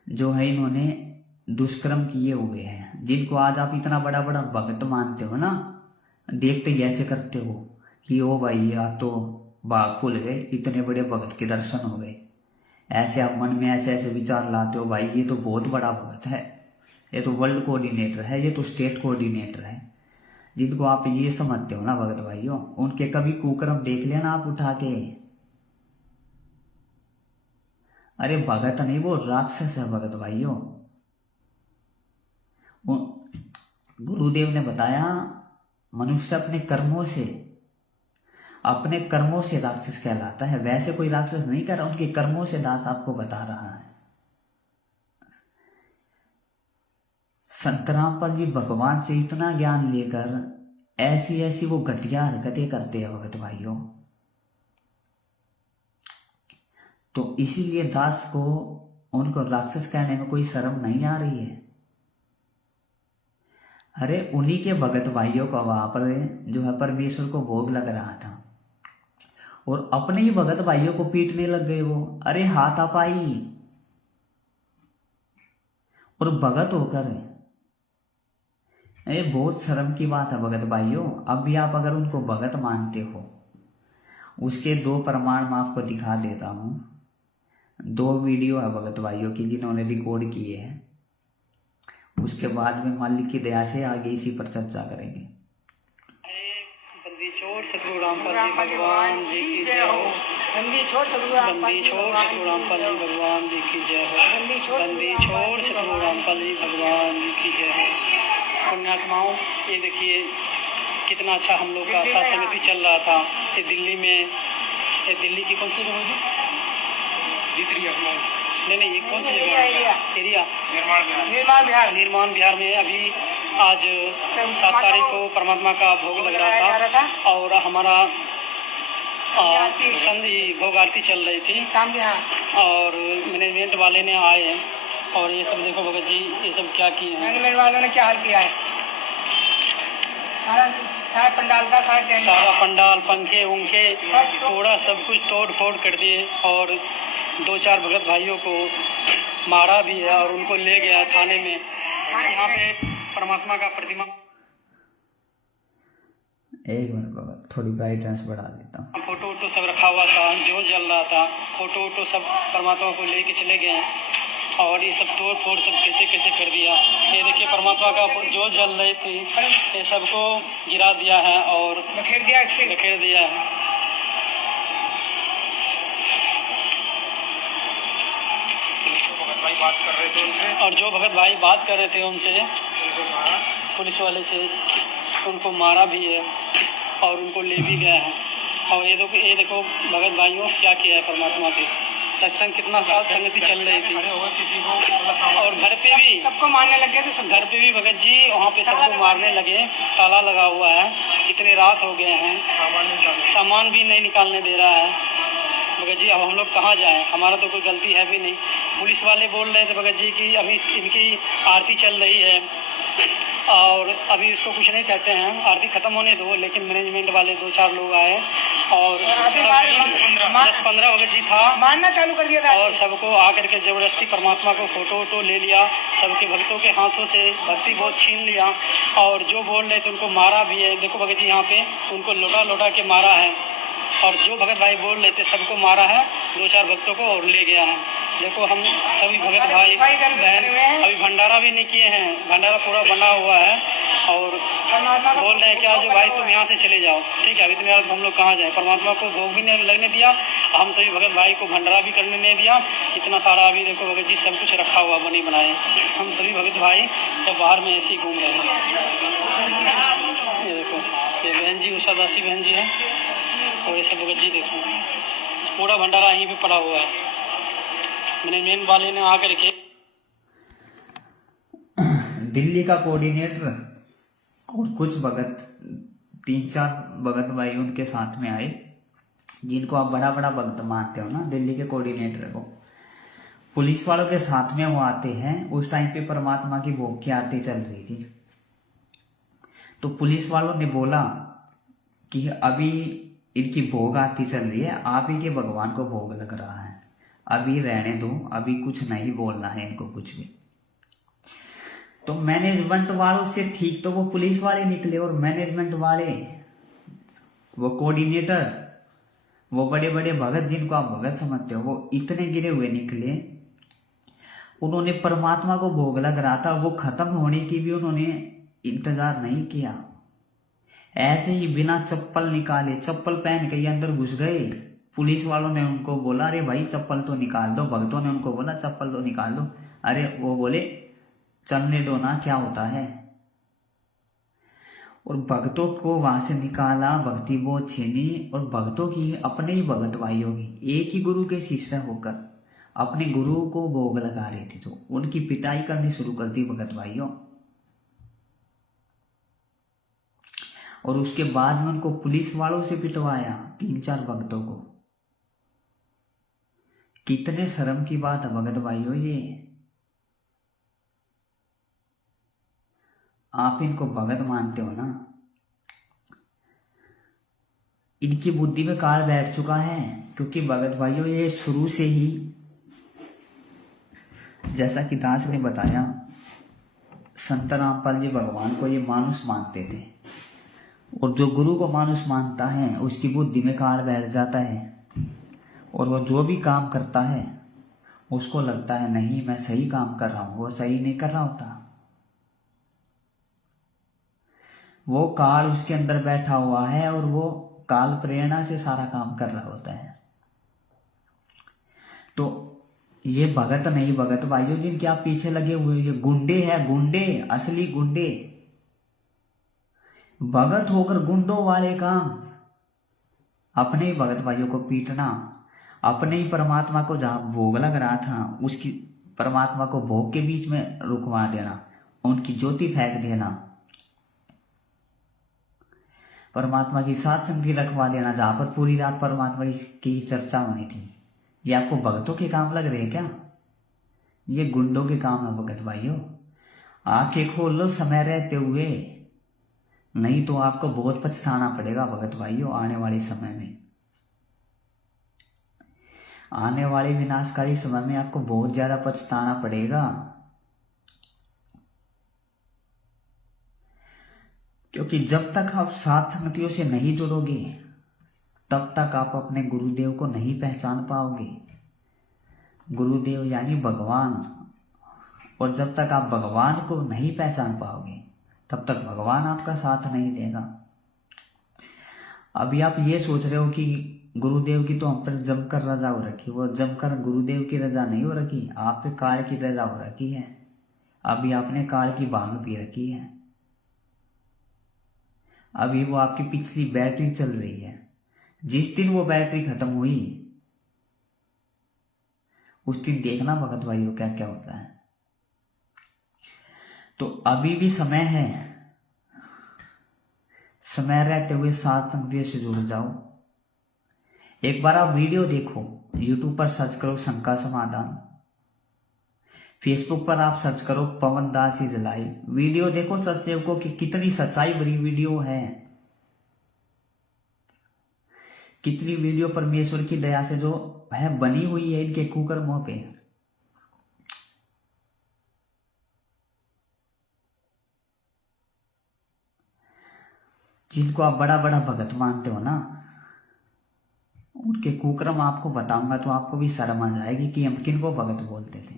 जो है इन्होंने दुष्कर्म किए हुए हैं। जिनको आज आप इतना बड़ा बड़ा भक्त मानते हो ना, देखते ही ऐसे करते हो कि ओ भाई या तो बाग खुल गए, इतने बड़े भगत के दर्शन हो गए। ऐसे आप मन में ऐसे ऐसे विचार लाते हो, भाई ये तो बहुत बड़ा भगत है, ये तो वर्ल्ड कोऑर्डिनेटर है, ये तो स्टेट कोऑर्डिनेटर है। जिनको आप ये समझते हो ना भगत भाइयों, उनके कभी कुकर्म देख लेना आप उठा के। अरे भगत नहीं, वो राक्षस है भगत भाइयों। गुरुदेव ने बताया, मनुष्य अपने कर्मों से राक्षस कहलाता है। वैसे कोई राक्षस नहीं कह रहा, उनके कर्मों से दास आपको बता रहा है। संत रामपाल जी भगवान से इतना ज्ञान लेकर ऐसी ऐसी वो घटिया हरकतें करते हैं भगत भाइयों। तो इसीलिए दास को, उनको राक्षस कहने में कोई शर्म नहीं आ रही है। अरे उन्हीं के भगत भाइयों का वहां पर जो है परमेश्वर को भोग लग रहा था और अपने ही भगत भाइयों को पीटने लग गए वो। अरे हाथापाई, और भगत होकर, ये बहुत शर्म की बात है भगत भाइयों। अब भी आप अगर उनको भगत मानते हो उसके 2 प्रमाण मैं आपको दिखा देता हूँ। 2 वीडियो है भगत भाइयों की जिन्होंने रिकॉर्ड किए हैं। उसके बाद में मालिक की दया से आगे इसी पर चर्चा करेंगे। बंदी छोड़ सतगुरु रामपाल जी भगवान जी की जय हो। बंदी छोड़ सतगुरु रामपाल जी भगवान जी की जय हो। बंदी छोड़ सतगुरु रामपाल जी भगवान जी की जय हो। पुण्यात्माओं, ये देखिए कितना अच्छा हम लोग का साथ समिति चल रहा था। ये दिल्ली में, ये दिल्ली की कौन सी जगह है? नहीं, ये कौन सी जगह एरिया? निर्माण बिहार में अभी आज 7 तारीख को परमात्मा का भोग लग रहा था और हमारा संधि भोग आरती चल रही थी शाम के। और मैनेजमेंट वाले ने आए और ये सब देखो भगत जी, ये सब क्या किए हैं। मैनेजमेंट वालों ने क्या हाल किया है? सारा पंडाल का सारा पंडाल, पंखे उनके पूरा सब कुछ तोड़ फोड़ कर दिए और 2-4 भगत भाइयों को मारा भी है और उनको ले गया थाने में। यहाँ पे परमात्मा का प्रतिमा, एक मिनट बाबा, थोड़ी ब्राइटनेस बढ़ा देता हूँ। फोटो वोटो सब रखा हुआ था, जो जल रहा था, फोटो वोटो सब परमात्मा को लेके चले गए और ये सब तोड़ फोड़ सब कैसे कैसे कर दिया। ये देखिए परमात्मा का जो जल रही थी ये सबको गिरा दिया है और बखेर दिया है। बात कर रहे थे उनसे, और जो भगत भाई बात कर रहे थे उनसे पुलिस वाले से उनको मारा भी है और उनको ले भी गया है। और ये देखो भगत भाइयों क्या किया है परमात्मा के। सत्संग कितना साथ संगति चल रही थी और घर पे भी सबको मारने लगे थे। घर पे भी भगत जी वहाँ पे सबको मारने लगे, ताला लगा हुआ है, इतने रात हो गए हैं, सामान भी नहीं निकालने दे रहा है। भगत जी अब हम लोग कहाँ जाएं? हमारा तो कोई गलती है भी नहीं। पुलिस वाले बोल रहे थे भगत जी की अभी इनकी आरती चल रही है और अभी इसको कुछ नहीं कहते हैं, आरती खत्म होने दो। लेकिन मैनेजमेंट वाले 2-4 लोग आए और 10-15 भगत जी था, मारना चालू कर दिया और सबको आकर के जबरदस्ती परमात्मा को फोटो वोटो ले लिया, सबके भक्तों के हाथों से भक्ति बोध छीन लिया और जो बोल रहे थे उनको मारा भी है। देखो भगत जी यहाँ पे उनको लोटा के मारा है और जो भगत भाई बोल रहे थे सबको मारा है, 2-4 भक्तों को और ले गया है। देखो हम सभी भगत भाई बहन अभी भंडारा भी नहीं किए हैं, भंडारा पूरा बना हुआ है और बोल रहे हैं क्या जो भाई तुम यहाँ से चले जाओ, ठीक है। अभी इतने रात हम लोग कहाँ जाए? परमात्मा को भोग भी नहीं लगने दिया, हम सभी भगत भाई को भंडारा भी करने नहीं दिया। इतना सारा अभी देखो भगत जी सब कुछ रखा हुआ बने बनाए, हम सभी भगत भाई सब बाहर में ऐसे ही घूम रहे हैं। ये देखो ये बहन जी उषा दासी बहन जी है और ये सब भगत जी देखो पूरा भंडारा यहीं पे पड़ा हुआ है। मैनेजमेंट वाले ने आकर के दिल्ली का कोऑर्डिनेटर और कुछ भगत 3-4 भगत भाई उनके साथ में आए, जिनको आप बड़ा भक्त मानते हो ना, दिल्ली के कोऑर्डिनेटर को। पुलिस वालों के साथ में वो आते हैं। उस टाइम पे परमात्मा की भोग की आरती चल रही थी, तो पुलिस वालों ने बोला कि अभी इनकी भोग आरती चल रही है, आप ही के भगवान को भोग लग रहा है, अभी रहने दो, अभी कुछ नहीं बोलना है इनको कुछ भी। तो मैनेजमेंट वालों से ठीक तो वो पुलिस वाले निकले और मैनेजमेंट वाले, वो कोऑर्डिनेटर, वो बड़े भगत जिनको आप भगत समझते हो, वो इतने गिरे हुए निकले। उन्होंने परमात्मा को भोग लग रहा था, वो खत्म होने की भी उन्होंने इंतजार नहीं किया। ऐसे ही बिना चप्पल निकाले, चप्पल पहन के अंदर घुस गए। पुलिस वालों ने उनको बोला अरे भाई चप्पल तो निकाल दो, भक्तों ने उनको बोला चप्पल तो निकाल दो। अरे वो बोले चलने दो ना, क्या होता है। और भक्तों को वहां से निकाला, भक्ति बोध छीनी और भक्तों की, अपने ही भगत भाइयों की, एक ही गुरु के शिष्य होकर अपने गुरु को भोग लगा रहे थे, तो उनकी पिटाई करनी शुरू कर दी भगत भाइयों। और उसके बाद में उनको पुलिस वालों से पिटवाया 3-4 भक्तों को। कितने शर्म की बात है भगत भाइयों ये। आप इनको भगत मानते हो ना, इनकी बुद्धि में काल बैठ चुका है। क्योंकि भगत भाइयों ये शुरू से ही, जैसा कि दास ने बताया, संत रामपाल जी भगवान को ये मानुष मानते थे। और जो गुरु को मानुष मानता है उसकी बुद्धि में काल बैठ जाता है, और वो जो भी काम करता है उसको लगता है नहीं मैं सही काम कर रहा हूं, वो सही नहीं कर रहा होता। वो काल उसके अंदर बैठा हुआ है और वो काल प्रेरणा से सारा काम कर रहा होता है। तो ये भगत नहीं, भगत भाइयों जिनके आप पीछे लगे हुए, ये गुंडे हैं, गुंडे, असली गुंडे। भगत होकर गुंडों वाले काम, अपने ही भगत भाइयों को पीटना, अपने ही परमात्मा को जहां भोग लग रहा था उसकी परमात्मा को भोग के बीच में रुकवा देना, उनकी ज्योति फेंक देना, परमात्मा की साथ संगति रखवा देना जहां पर पूरी रात परमात्मा की चर्चा होनी थी। ये आपको भगतों के काम लग रहे हैं क्या? ये गुंडों के काम है भगत भाइयों। आंखें खोल लो समय रहते हुए, नहीं तो आपको बहुत पछताना पड़ेगा भगत भाइयों आने वाले समय में। आने वाले विनाशकारी समय में आपको बहुत ज्यादा पछताना पड़ेगा, क्योंकि जब तक आप सात संगतियों से नहीं जुड़ोगे तब तक आप अपने गुरुदेव को नहीं पहचान पाओगे। गुरुदेव यानी भगवान, और जब तक आप भगवान को नहीं पहचान पाओगे तब तक भगवान आपका साथ नहीं देगा। अभी आप ये सोच रहे हो कि गुरुदेव की तो हम पर जमकर रजा हो रखी, वो जमकर गुरुदेव की रजा नहीं हो रखी, आप पे काल की रजा हो रखी है। अभी आपने काल की भांग पी रखी है, अभी वो आपकी पिछली बैटरी चल रही है। जिस दिन वो बैटरी खत्म हुई उस दिन देखना भगत भाइयों क्या क्या होता है। तो अभी भी समय है, समय रहते हुए सात संगतियों से जुड़ जाओ। एक बार आप वीडियो देखो, यूट्यूब पर सर्च करो शंका समाधान, फेसबुक पर आप सर्च करो पवन दास इज लाइव, वीडियो देखो सत्य को कि कितनी सच्चाई भरी वीडियो है, कितनी वीडियो परमेश्वर की दया से जो है बनी हुई है इनके कुकर्मों पे। जिनको आप बड़ा बड़ा भगत मानते हो ना, उनके कुकर्म आपको बताऊंगा तो आपको भी शर्म आ जाएगी कि हम किनको भगत बोलते थे।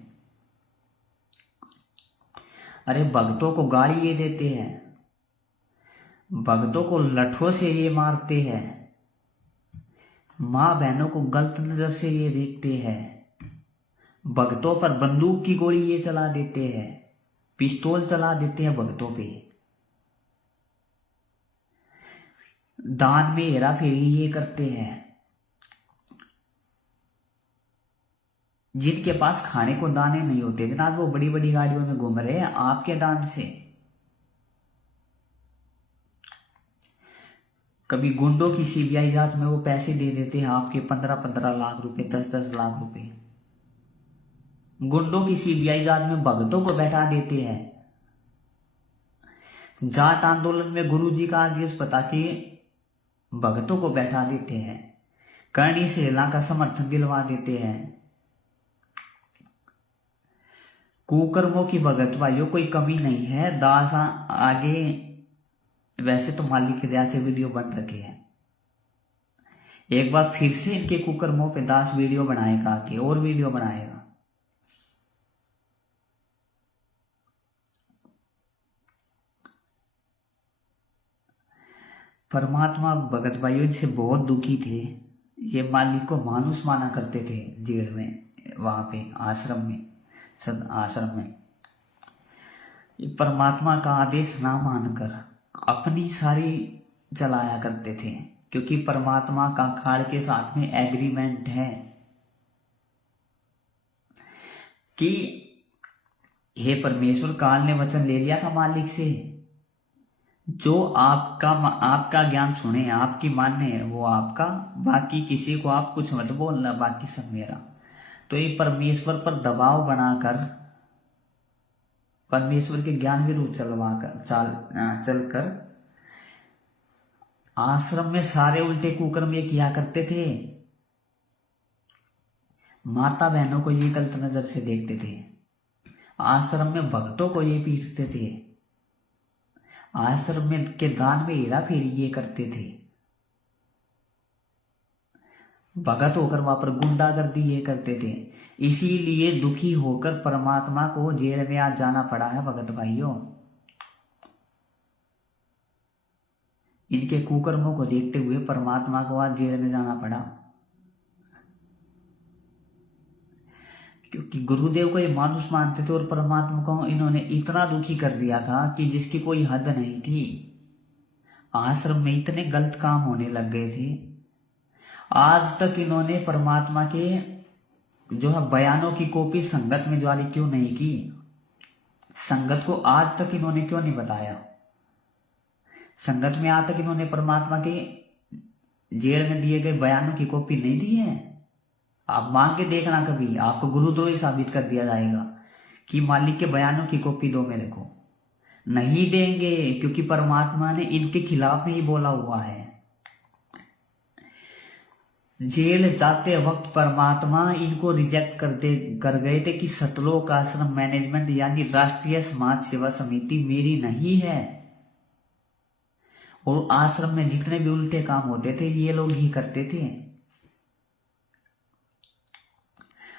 अरे भक्तों को गाली ये देते हैं, भक्तों को लठों से ये मारते हैं, माँ बहनों को गलत नजर से ये देखते हैं, भक्तों पर बंदूक की गोली ये चला देते हैं, पिस्तौल चला देते हैं भक्तों पे, दान में हेरा फेरी ये करते हैं। जिनके पास खाने को दाने नहीं होते जनाब, वो बड़ी बड़ी गाड़ियों में घूम रहे हैं आपके दान से। कभी गुंडों की सीबीआई जांच में वो पैसे दे देते हैं आपके 15-15 लाख रुपए, 10-10 लाख रुपए। गुंडों की सीबीआई जांच में भगतों को बैठा देते हैं। जाट आंदोलन में गुरुजी का आदेश पता कि भगतों को बैठा देते हैं, करणी सेना का समर्थन दिलवा देते हैं। कुकर्मों की भगत भाइयों कोई कमी नहीं है। दास आगे वैसे तो मालिक की दया से वीडियो बन रखे हैं, एक बार फिर से इनके कुकर्मों पे दास वीडियो बनाएगा, आगे और वीडियो बनाएगा। परमात्मा भगत भाइयों से बहुत दुखी थे। ये मालिक को मानुष माना करते थे जेल में, वहां पे आश्रम में, सद आश्रम में। ये परमात्मा का आदेश ना मानकर अपनी सारी चलाया करते थे, क्योंकि परमात्मा का काल के साथ में एग्रीमेंट है कि हे परमेश्वर, काल ने वचन ले लिया था मालिक से, जो आपका ज्ञान सुने, आपकी माने वो आपका, बाकी किसी को आप कुछ मत बोलना, बाकी सब मेरा। तो ये परमेश्वर पर दबाव बनाकर, परमेश्वर के ज्ञान विरुद्ध चलकर आश्रम में सारे उल्टे कुकर्म ये किया करते थे। माता बहनों को ये गलत नजर से देखते थे, आश्रम में भक्तों को ये पीटते थे, आश्रम में के दान में हेरा फेरी ये करते थे, भगत होकर वहां पर गुंडागर्दी ये करते थे। इसीलिए दुखी होकर परमात्मा को जेल में आज जाना पड़ा है भगत भाइयों। इनके कुकर्मों को देखते हुए परमात्मा को आज जेल में जाना पड़ा, क्योंकि गुरुदेव को ये मानुष मानते थे और परमात्मा को इन्होंने इतना दुखी कर दिया था कि जिसकी कोई हद नहीं थी। आश्रम में इतने गलत काम होने लग गए थे। आज तक इन्होंने परमात्मा के जो है बयानों की कॉपी संगत में जारी क्यों नहीं की? संगत को आज तक इन्होंने क्यों नहीं बताया? संगत में आज तक इन्होंने परमात्मा के जेल में दिए गए बयानों की कॉपी नहीं दी है। आप मांग के देखना, कभी आपको गुरुद्रोही साबित कर दिया जाएगा कि मालिक के बयानों की कॉपी दो मेरे को। नहीं देंगे, क्योंकि परमात्मा ने इनके खिलाफ में ही बोला हुआ है। जेल जाते वक्त परमात्मा इनको रिजेक्ट कर गए थे कि सतलोक आश्रम मैनेजमेंट यानी राष्ट्रीय समाज सेवा समिति मेरी नहीं है, और आश्रम में जितने भी उल्टे काम होते थे ये लोग ही करते थे।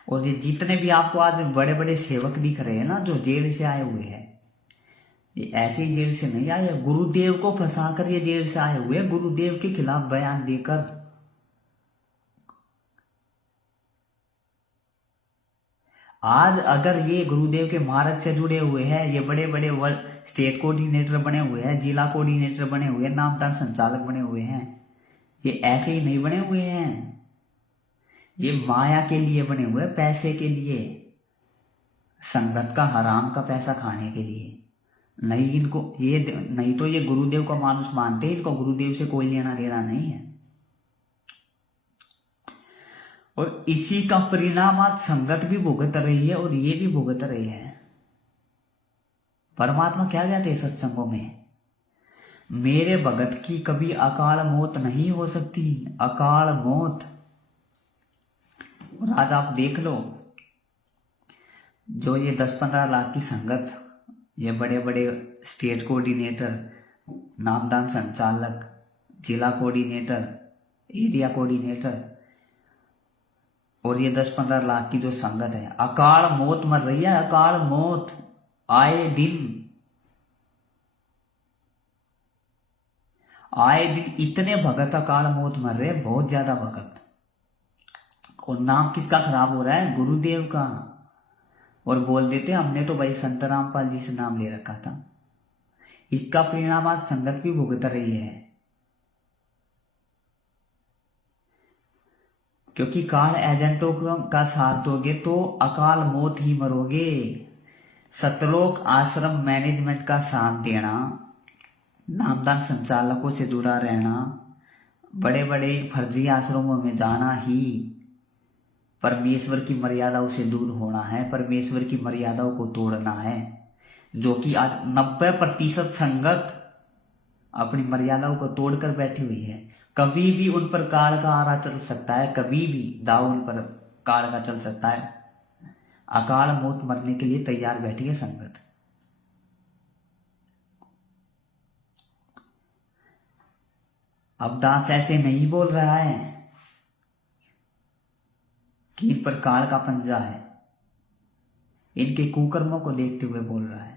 और ये जितने भी आपको आज बड़े बड़े सेवक दिख रहे हैं ना, जो जेल से आए हुए हैं, ये ऐसे ही जेल से नहीं आए, गुरुदेव को फंसाकर ये जेल से आए हुए, गुरुदेव के खिलाफ बयान देकर। आज अगर ये गुरुदेव के मार्ग से जुड़े हुए हैं, ये बड़े बड़े स्टेट कोऑर्डिनेटर बने हुए हैं, जिला कोऑर्डिनेटर बने हुए हैं, नामदान संचालक बने हुए हैं, ये ऐसे ही नहीं बने हुए हैं। ये माया के लिए बने हुए, पैसे के लिए, संगत का हराम का पैसा खाने के लिए। नहीं, इनको ये नहीं तो ये गुरुदेव का मानुष मानते, इनको गुरुदेव से कोई लेना देना नहीं है। और इसी का परिणाम आज संगत भी भुगत रही है और ये भी भुगत रही है। परमात्मा क्या कहते हैं सत्संगों में? मेरे भगत की कभी अकाल मौत नहीं हो सकती, अकाल मौत। और आज आप देख लो, जो ये 10-15 लाख की संगत, ये बड़े बड़े स्टेट कोऑर्डिनेटर, नामदान संचालक, जिला कोऑर्डिनेटर, एरिया कोऑर्डिनेटर, और ये 10-15 लाख की जो संगत है, अकाल मौत मर रही है, अकाल मौत आए दिन। आए दिन इतने भगत अकाल मौत मर रहे हैं, बहुत ज्यादा भगत। और नाम किसका खराब हो रहा है? गुरुदेव का। और बोल देते हमने तो भाई संत रामपाल जी से नाम ले रखा था। इसका परिणाम आज संगत भी भुगत रही है, क्योंकि काल एजेंटों का साथ दोगे तो अकाल मौत ही मरोगे। सतलोक आश्रम मैनेजमेंट का साथ देना, नामदान संचालकों से जुड़ा रहना, बड़े बड़े फर्जी आश्रमों में जाना ही परमेश्वर की मर्यादाओं से दूर होना है, परमेश्वर की मर्यादाओं को तोड़ना है। जो कि आज 90% संगत अपनी मर्यादाओं को तोड़कर बैठी हुई है। कभी भी उन पर काल का आरा चल सकता है, कभी भी दाव उन पर काल का चल सकता है। अकाल मौत मरने के लिए तैयार बैठी है संगत। अब दास ऐसे नहीं बोल रहा है कि इन पर काल का पंजा है, इनके कुकर्मों को देखते हुए बोल रहा है।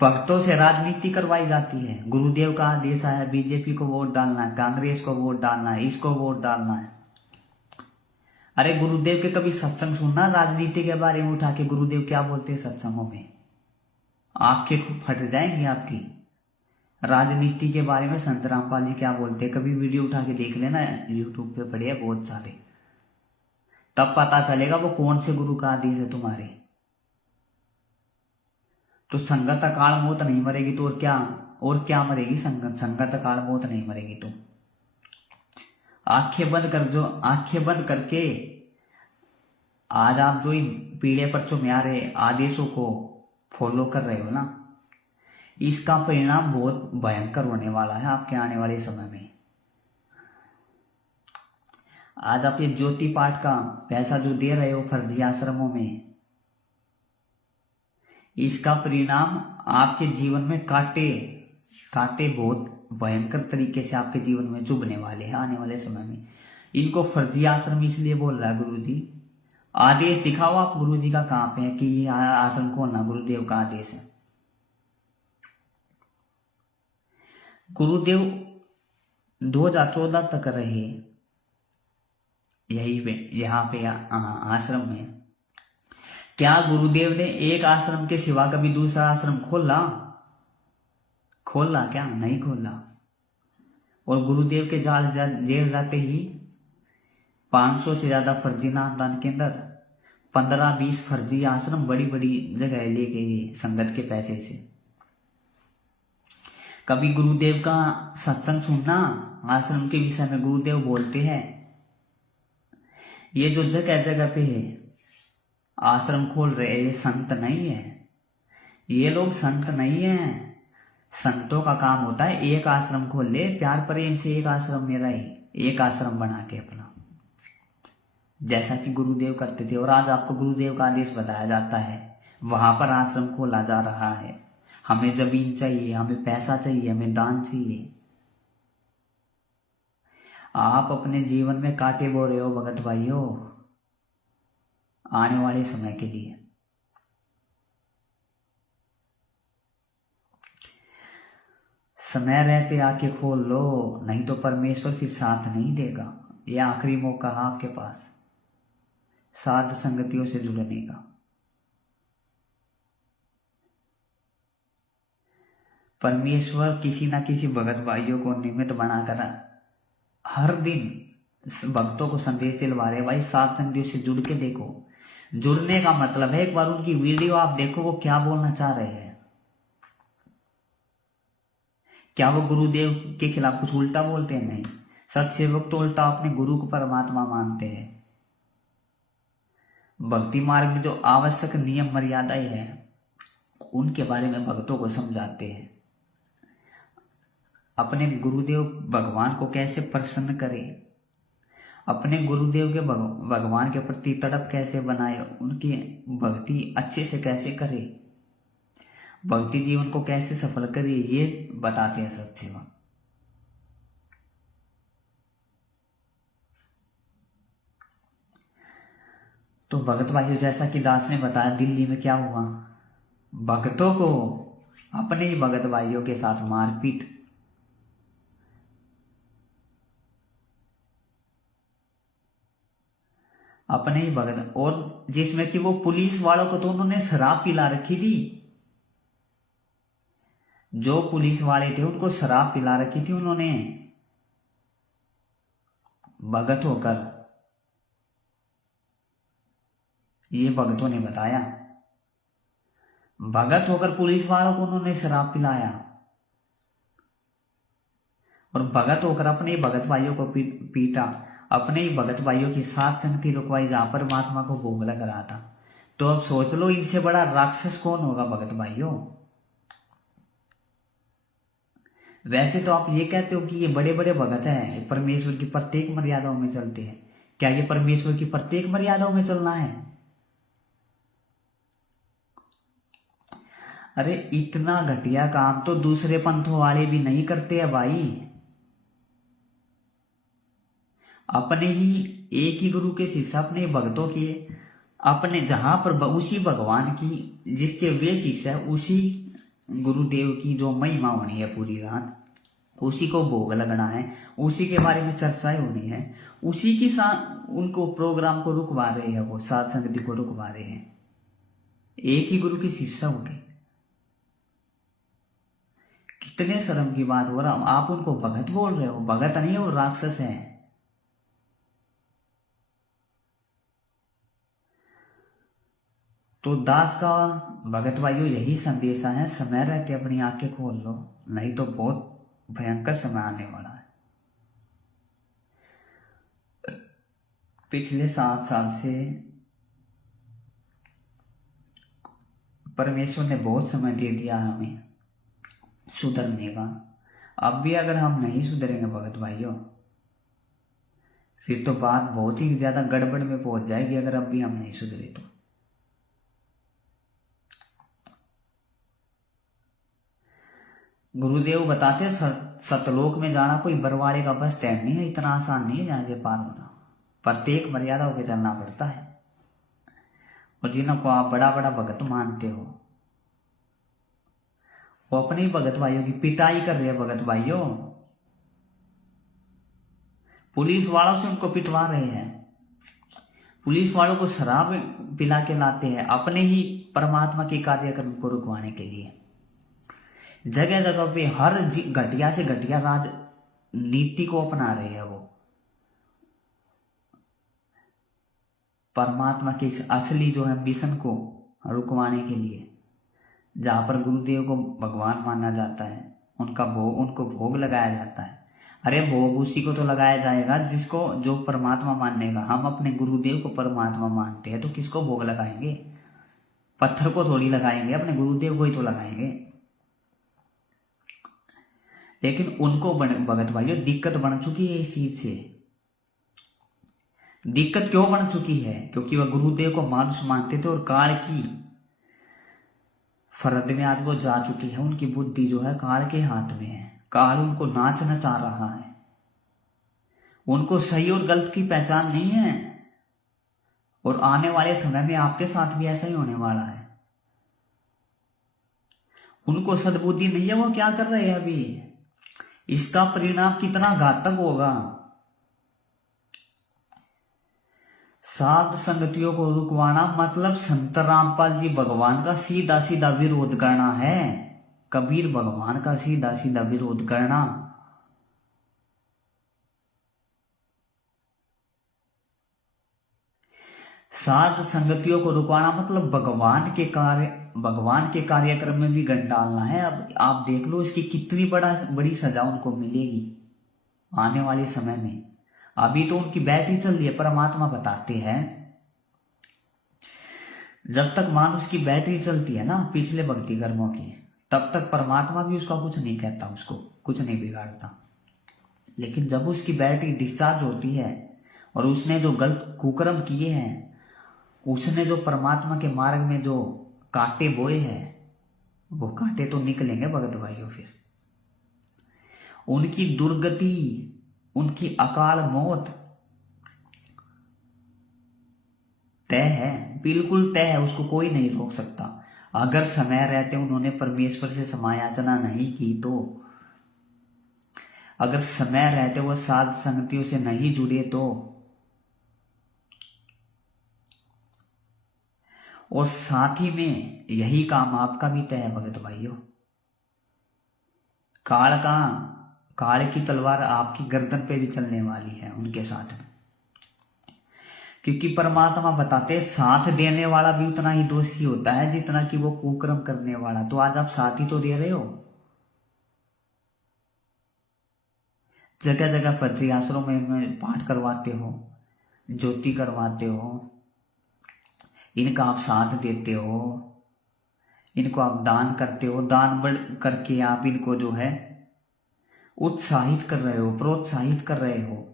भक्तों से राजनीति करवाई जाती है। गुरुदेव का आदेश आया, बीजेपी को वोट डालना है, कांग्रेस को वोट डालना है, इसको वोट डालना है। अरे गुरुदेव के कभी सत्संग सुनना, राजनीति के बारे में उठा के गुरुदेव क्या बोलते हैं सत्संगों में, आंखें फट जाएंगी आपकी। राजनीति के बारे में संत रामपाल जी क्या बोलते हैं, कभी वीडियो उठा के देख लेना, यूट्यूब पे पड़े हैं बहुत सारे, तब पता चलेगा वो कौन से गुरु का आदेश है तुम्हारे। तो संगत अकाल मौत नहीं मरेगी तो और क्या मरेगी संगत? संगत अकाल मौत नहीं मरेगी तो आंखें बंद करके आज आप जो इन पीढ़े पर्चों में आ रहे आदेशों को फॉलो कर रहे हो ना, इसका परिणाम बहुत भयंकर होने वाला है आपके आने वाले समय में। आज आप ये ज्योति पाठ का पैसा जो दे रहे हो फर्जी आश्रमों में, इसका परिणाम आपके जीवन में कांटे बहुत भयंकर तरीके से आपके जीवन में चुभने वाले हैं आने वाले समय में। इनको फर्जी आश्रम इसलिए बोल रहा है गुरु जी। आदेश दिखाओ आप गुरु जी का कहाँ पे है कि ये आश्रम खोलना गुरुदेव का आदेश है। गुरुदेव 2014 तक रहे यही पे यहाँ पे आश्रम में। क्या गुरुदेव ने एक आश्रम के सिवा कभी दूसरा आश्रम खोला क्या? नहीं खोला। और गुरुदेव के जेल जाते ही 500 से ज्यादा फर्जी नामदान के अंदर 15-20 फर्जी आश्रम बड़ी बड़ी जगह ले गए संगत के पैसे से। कभी गुरुदेव का सत्संग सुनना, आश्रम के विषय में गुरुदेव बोलते हैं ये जो जगह जगह पे है आश्रम खोल रहे हैं ये संत नहीं है, ये लोग संत नहीं है। संतों का काम होता है एक आश्रम खोल ले, प्यार प्रेम से एक आश्रम में रहे, एक आश्रम बना के अपना, जैसा कि गुरुदेव करते थे। और आज आपको गुरुदेव का आदेश बताया जाता है, वहां पर आश्रम खोला जा रहा है। हमें जमीन चाहिए, हमें पैसा चाहिए, हमें दान चाहिए। आप अपने जीवन में कांटे बो रहे हो भगत भाइयों आने वाले समय के लिए। समय रहते आके खोल लो, नहीं तो परमेश्वर फिर साथ नहीं देगा। यह आखिरी मौका है आपके पास साध संगतियों से जुड़ने का। परमेश्वर किसी ना किसी भगत भाइयों को निमित्त बनाकर हर दिन भक्तों को संदेश दिलवा रहे। भाई साध संगतियों से जुड़ के देखो। जुड़ने का मतलब है एक बार उनकी वीडियो आप देखो वो क्या बोलना चाह रहे हैं। क्या वो गुरुदेव के खिलाफ कुछ उल्टा बोलते हैं? नहीं। सत्सेवक तो उल्टा अपने गुरु को परमात्मा मानते हैं। भक्ति मार्ग में जो आवश्यक नियम मर्यादाएं हैं उनके बारे में भक्तों को समझाते हैं। अपने गुरुदेव भगवान को कैसे प्रसन्न करें, अपने गुरुदेव के भगवान के प्रति तड़प कैसे बनाए, उनकी भक्ति अच्छे से कैसे करे, भक्ति जीवन को कैसे सफल करे, ये बताते हैं सत्सेवक। तो भगत भाइयों जैसा कि दास ने बताया दिल्ली में क्या हुआ, भक्तों को अपने ही भगत भाइयों के साथ मारपीट। अपने ही भगत, और जिसमें कि वो पुलिस वालों को तो उन्होंने शराब पिला रखी थी। जो पुलिस वाले थे उनको शराब पिला रखी थी उन्होंने भगत होकर। ये भगतों ने बताया, भगत होकर पुलिस वालों को उन्होंने शराब पिलाया और भगत होकर अपने भगत भाइयों को पीटा। अपने ही भगत भाइयों की साथ संगति रुकवाई जहां पर महात्मा को भोग लग रहा था। तो अब सोच लो इनसे बड़ा राक्षस कौन होगा भगत भाइयों। वैसे तो आप ये कहते हो कि ये बड़े बड़े भगत हैं, परमेश्वर की प्रत्येक मर्यादाओं में चलते हैं। क्या ये परमेश्वर की प्रत्येक मर्यादाओं में चलना है? अरे इतना घटिया काम तो दूसरे पंथों वाले भी नहीं करते हैं भाई। अपने ही एक ही गुरु के शिष्य, अपने भक्तों के, अपने जहां पर उसी भगवान की जिसके वे शिष्य है, उसी गुरुदेव की जो महिमा होनी है पूरी रात, उसी को भोग लगना है, उसी के बारे में चर्चाएं होनी है, उसी के साथ उनको प्रोग्राम को रुकवा रहे हैं, वो साध संगति को रुकवा रहे हैं। एक ही गुरु के शिष्य हो गए। कितने शर्म की बात हो रहा। आप उनको भगत बोल रहे हो। भगत नहीं है वो, राक्षस है। तो दास का भगत भाइयों यही संदेश है, समय रहते अपनी आंखें खोल लो, नहीं तो बहुत भयंकर समय आने वाला है। पिछले 7 साल से परमेश्वर ने बहुत समय दे दिया हमें सुधरने का। अब भी अगर हम नहीं सुधरेंगे भगत भाइयों, फिर तो बात बहुत ही ज्यादा गड़बड़ में पहुंच जाएगी। अगर अब भी हम नहीं सुधरे तो गुरुदेव बताते हैं सतलोक में जाना कोई बरवाड़े का बस स्टैंड नहीं है, इतना आसान नहीं है जहाँ से पार होना। प्रत्येक मर्यादा होकर चलना पड़ता है। और जिनको आप बड़ा बड़ा भगत मानते हो, वो अपने ही भगत भाइयों की पिटाई कर रहे हैं। भगत भाइयों, पुलिस वालों से उनको पिटवा रहे हैं, पुलिस वालों को शराब पिला के लाते हैं अपने ही परमात्मा के कार्यक्रम को रुकवाने के लिए। जगह जगह पे हर घटिया से घटिया राजनीति को अपना रहे हैं वो, परमात्मा के असली जो है मिशन को रुकवाने के लिए। जहाँ पर गुरुदेव को भगवान माना जाता है, उनको भोग लगाया जाता है। अरे भोग उसी को तो लगाया जाएगा जिसको, जो परमात्मा मानने का। हम अपने गुरुदेव को परमात्मा मानते हैं तो किसको भोग लगाएंगे? पत्थर को थोड़ी लगाएंगे, अपने गुरुदेव को ही तो लगाएंगे। लेकिन उनको भगत भाइयों दिक्कत बन चुकी है इस चीज से। दिक्कत क्यों बन चुकी है? क्योंकि वह गुरुदेव को मानुष मानते थे और काल की फरद में आज वो जा चुकी है। उनकी बुद्धि जो है काल के हाथ में है। काल उनको नाच नचा रहा है। उनको सही और गलत की पहचान नहीं है। और आने वाले समय में आपके साथ भी ऐसा ही होने वाला है। उनको सद्बुद्धि नहीं है, वो क्या कर रहे हैं अभी। इसका परिणाम कितना घातक होगा। साध संगतियों को रुकवाना मतलब संत रामपाल जी भगवान का सीधा सीधा विरोध करना है। कबीर भगवान का सीधा सीधा विरोध करना। साध संगतियों को रुकवाना मतलब भगवान के कार्यक्रम में भी गंढ डालना है। अब आप देख लो इसकी कितनी बड़ी सजा उनको मिलेगी आने वाले समय में। अभी तो उनकी बैटरी चल रही है। परमात्मा बताते हैं जब तक मानुष की बैटरी चलती है ना पिछले भक्ति कर्मों की, तब तक परमात्मा भी उसका कुछ नहीं कहता, उसको कुछ नहीं बिगाड़ता। लेकिन जब उसकी बैटरी डिस्चार्ज होती है और उसने जो गलत कुकर्म किए हैं, उसने जो परमात्मा के मार्ग में जो कांटे बोए हैं, वो कांटे तो निकलेंगे भगत भाइयों। फिर उनकी दुर्गति, उनकी अकाल मौत तय है, बिल्कुल तय है। उसको कोई नहीं रोक सकता। अगर समय रहते उन्होंने परमेश्वर से समायाचना नहीं की तो, अगर समय रहते वो साध संगतियों से नहीं जुड़े तो, और साथ ही में यही काम आपका भी तय है भगत भाइयों। काल की तलवार आपकी गर्दन पे भी चलने वाली है उनके साथ में। क्योंकि परमात्मा बताते साथ देने वाला भी उतना ही दोषी होता है जितना कि वो कुकर्म करने वाला। तो आज आप साथ ही तो दे रहे हो। जगह जगह फर्जी आश्रम में पाठ करवाते हो, ज्योति करवाते हो, इनका आप साथ देते हो, इनको आप दान करते हो। दान बढ़ करके आप इनको जो है उत्साहित कर रहे हो, प्रोत्साहित कर रहे हो,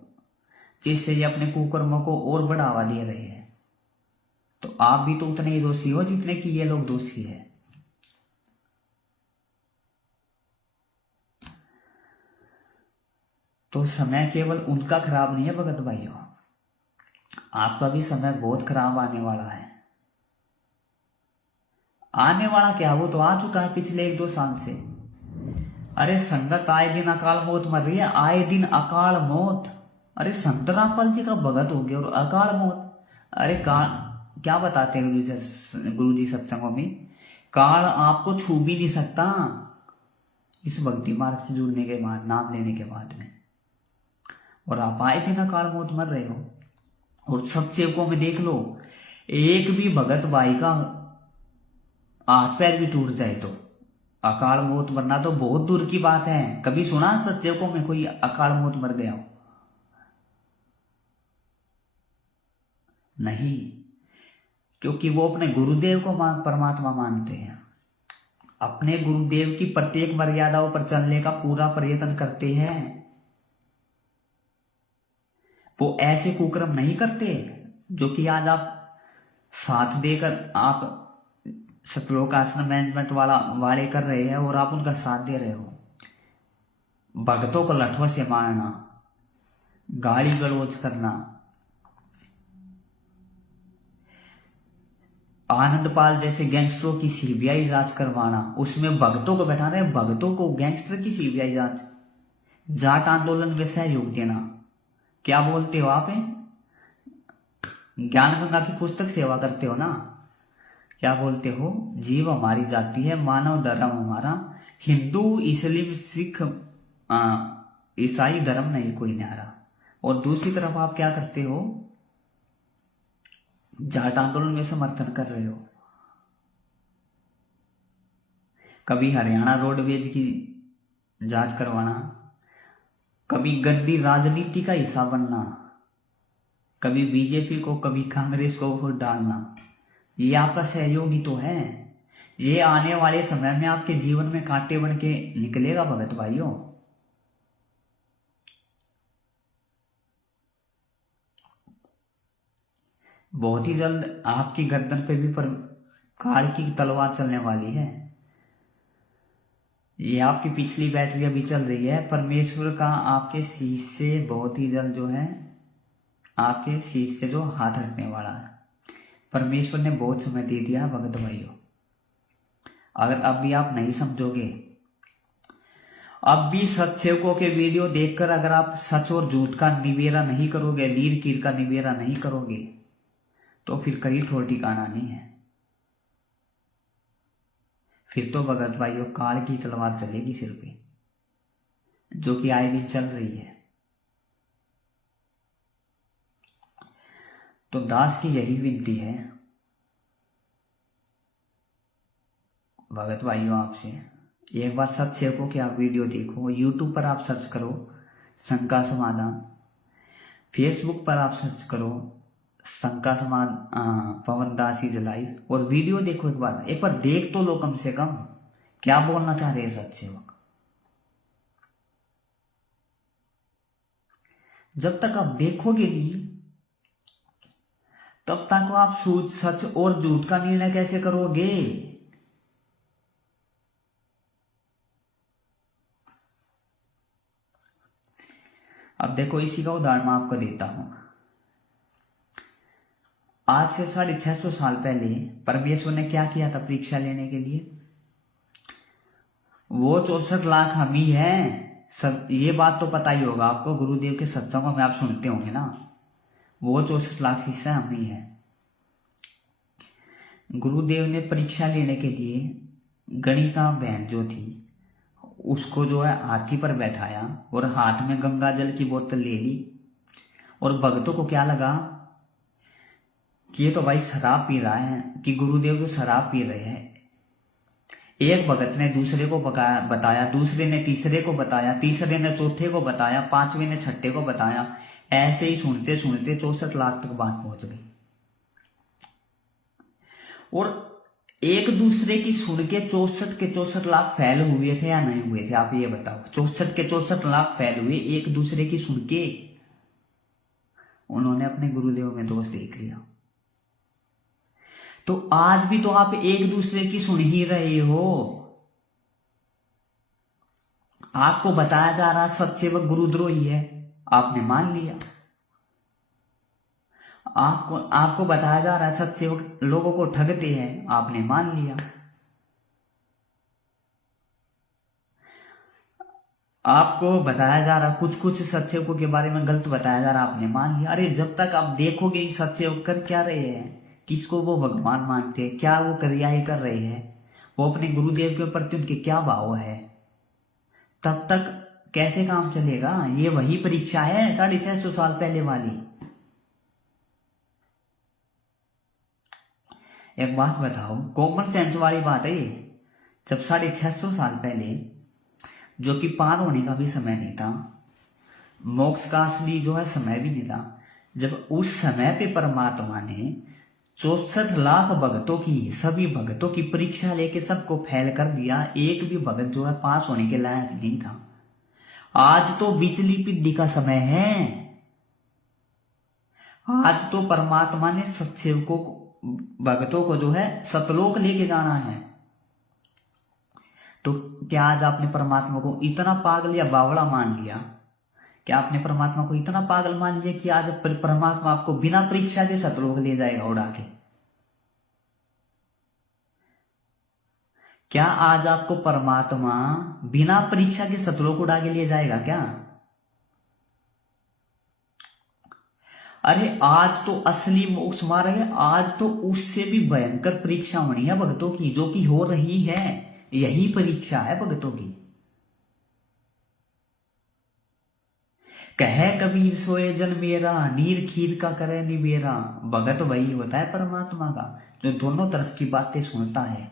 जिससे ये अपने कुकर्मों को और बढ़ावा दे रहे हैं। तो आप भी तो उतने ही दोषी हो जितने कि ये लोग दोषी है। तो समय केवल उनका खराब नहीं है भगत भाइयों, आपका भी समय बहुत खराब आने वाला है। आने वाला क्या, वो तो आ चुका है पिछले 1-2 साल से। अरे संगत आए दिन अकाल मौत मर रही है, आए दिन अकाल मौत। अरे संत रामपाल जी का भगत हो गया और अकाल मौत। अरे क्या बताते हैं गुरु जी सत्संगों में, काल आपको छू भी नहीं सकता इस भक्ति मार्ग से जुड़ने के बाद, नाम लेने के बाद में। और आप आए दिन अकाल मौत मर रहे हो। और सब सेवकों में देख लो, एक भी भगत भाई का हाथ पैर भी टूट जाए तो अकाल मौत मरना तो बहुत दूर की बात है। कभी सुना सत्सेवकों में कोई अकाल मौत मर गया हो? नहीं, क्योंकि वो अपने गुरुदेव को परमात्मा मानते हैं। अपने गुरुदेव की प्रत्येक मर्यादाओं पर चलने का पूरा प्रयत्न करते हैं। वो ऐसे कुकर्म नहीं करते जो कि आज आप साथ देकर आप सतलोक आश्रम मैनेजमेंट वाले कर रहे हैं और आप उनका साथ दे रहे हो। भक्तों को लठों से मारना, गाली गलौज करना, आनंदपाल जैसे गैंगस्टरों की सीबीआई जांच करवाना, उसमें भक्तों को बैठाना है, भक्तों को गैंगस्टर की सीबीआई जांच, जाट आंदोलन में सहयोग देना। क्या बोलते हो आप? ज्ञान गंगा की पुस्तक सेवा करते हो ना? क्या बोलते हो? जीव हमारी जाति है, मानव धर्म हमारा, हिंदू मुस्लिम सिख ईसाई धर्म नहीं कोई न्यारा। और दूसरी तरफ आप क्या करते हो? जाट आंदोलन में समर्थन कर रहे हो। कभी हरियाणा रोडवेज की जांच करवाना, कभी गंदी राजनीति का हिस्सा बनना, कभी बीजेपी को कभी कांग्रेस को वोट डालना, ये आपका सहयोगी तो है। ये आने वाले समय में आपके जीवन में कांटे बन के निकलेगा भगत भाइयों। बहुत ही जल्द आपकी गर्दन पे भी पर काल की तलवार चलने वाली है। ये आपकी पिछली बैटरी अभी चल रही है। परमेश्वर का आपके शीश से बहुत ही जल्द जो है, आपके शीश से जो हाथ हटने वाला है। परमेश्वर ने बहुत समय दे दिया भगत भाइयों। अगर अब भी आप नहीं समझोगे, अब भी सत्सेवकों के वीडियो देखकर अगर आप सच और झूठ का निबेरा नहीं करोगे, लीर कीर का निबेरा नहीं करोगे, तो फिर कहीं ठोर ठिकाना नहीं है। फिर तो भगत भाइयों काल की तलवार चलेगी सिर पे, जो कि आए दिन चल रही है। तो दास की यही विनती है भगत भाइयों आपसे, एक बार सत्सेवकों की आप वीडियो देखो। यूट्यूब पर आप सर्च करो शंका समाधान, फेसबुक पर आप सर्च करो शंका समाधान पवन दास इज लाइव, और वीडियो देखो। एक बार देख तो लो कम से कम, क्या बोलना चाह रहे हैं सत्सेवक। जब तक आप देखोगे नहीं, तब तक आप सच और झूठ का निर्णय कैसे करोगे? अब देखो, इसी का उदाहरण मैं आपको देता हूं। आज से 650 साल पहले परमेश्वर ने क्या किया था परीक्षा लेने के लिए? वो 64 लाख हम ही हैं। सब ये बात तो पता ही होगा आपको, गुरुदेव के सत्संगों में आप सुनते होंगे ना। वो 64 लाख शिष्य हम ही है। गुरुदेव ने परीक्षा लेने के लिए गणिका बहन जो थी, उसको जो है हाथी पर बैठाया और हाथ में गंगा जल की बोतल ले ली। और भक्तों को क्या लगा कि ये तो भाई शराब पी रहा है, कि गुरुदेव तो शराब पी रहे हैं। एक भगत ने दूसरे को बताया, दूसरे ने तीसरे को बताया, तीसरे ने चौथे को बताया, पांचवें ने छठे को बताया। ऐसे ही सुनते सुनते 64 लाख तक बात पहुंच गई। और एक दूसरे की सुन के 64 के 64 लाख फैल हुए थे या नहीं हुए थे? आप ये बताओ। 64 के 64 लाख फैल हुए एक दूसरे की सुन के। उन्होंने अपने गुरुदेव में दोष देख लिया। तो आज भी तो आप एक दूसरे की सुन ही रहे हो। आपको बताया जा रहा सत्सेवक गुरुद्रोही है, आपने मान लिया। आपको बताया जा रहा है सत्सेवक लोगों को ठगते हैं, आपने मान लिया। आपको बताया जा रहा कुछ सत्सेवकों के बारे में गलत बताया जा रहा, आपने मान लिया। अरे जब तक आप देखोगे सत्सेवक कर क्या रहे हैं, किसको वो भगवान मानते हैं, क्या वो क्रियाएं कर रहे हैं, वो अपने गुरुदेव के प्रति उनके क्या भाव है, तब तक कैसे काम चलेगा? ये वही परीक्षा है 650 साल पहले वाली। एक बात बताओ, कॉमन सेंस वाली बात है ये। जब 650 साल पहले, जो कि पार होने का भी समय नहीं था, मोक्ष का असली जो है समय भी नहीं था, जब उस समय पे परमात्मा ने 64 लाख भक्तों की, सभी भक्तों की परीक्षा लेके सबको फेल कर दिया, एक भी भगत जो है पास होने के लायक नहीं था। आज तो बिजली पिड्डी का समय है। आज तो परमात्मा ने सत्सेवकों को, भक्तों को जो है सतलोक लेके जाना है। तो क्या आज आपने परमात्मा को इतना पागल या बावड़ा मान लिया? क्या आपने परमात्मा को इतना पागल मान लिया कि आज परमात्मा आपको बिना परीक्षा के सतलोक ले जाएगा उड़ा के? क्या आज आपको परमात्मा बिना परीक्षा के सतलोक उड़ा के ले जाएगा क्या? अरे आज तो असली मोक्ष मार्ग है, आज तो उससे भी भयंकर परीक्षा होनी है भक्तों की, जो कि हो रही है। यही परीक्षा है भक्तों की। कहे कबीर सोए जन मेरा, नीर खीर का करे निबेरा। भगत वही होता है परमात्मा का, जो दोनों तरफ की बातें सुनता है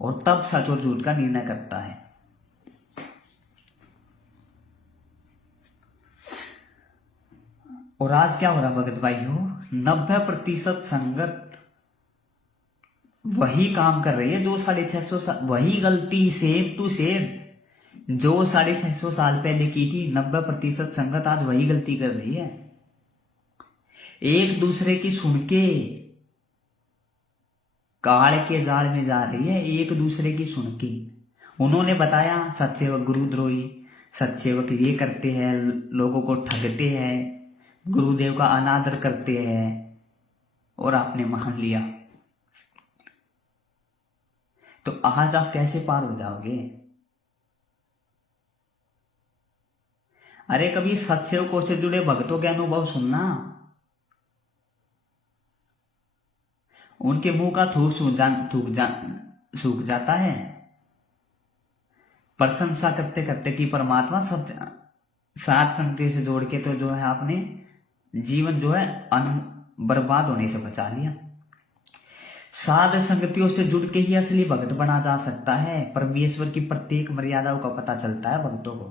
और तब सच और झूठ का निर्णय करता है। और आज क्या हो रहा भगत भाइयों? 90% संगत वही काम कर रही है जो 650 वही गलती सेम टू सेम जो 650 साल पहले की थी। 90% संगत आज वही गलती कर रही है। एक दूसरे की सुन के काल के जाल में जा रही है, एक दूसरे की सुन के। उन्होंने बताया सत्सेवक गुरुद्रोही, सत्सेवक ये करते हैं, लोगों को ठगते हैं, गुरुदेव का अनादर करते हैं, और आपने मान लिया। तो आज आप कैसे पार हो जाओगे? अरे कभी सत्सेवकों से जुड़े भक्तों के अनुभव सुनना। उनके मुंह का थूक सूख जाता है प्रशंसा करते करते कि परमात्मा सात संगति से जोड़ के तो जो है आपने जीवन जो है बर्बाद होने से बचा लिया। साध संगतियों से जुड़ के ही असली भक्त बना जा सकता है। परमेश्वर की प्रत्येक मर्यादाओं का पता चलता है भक्तों को।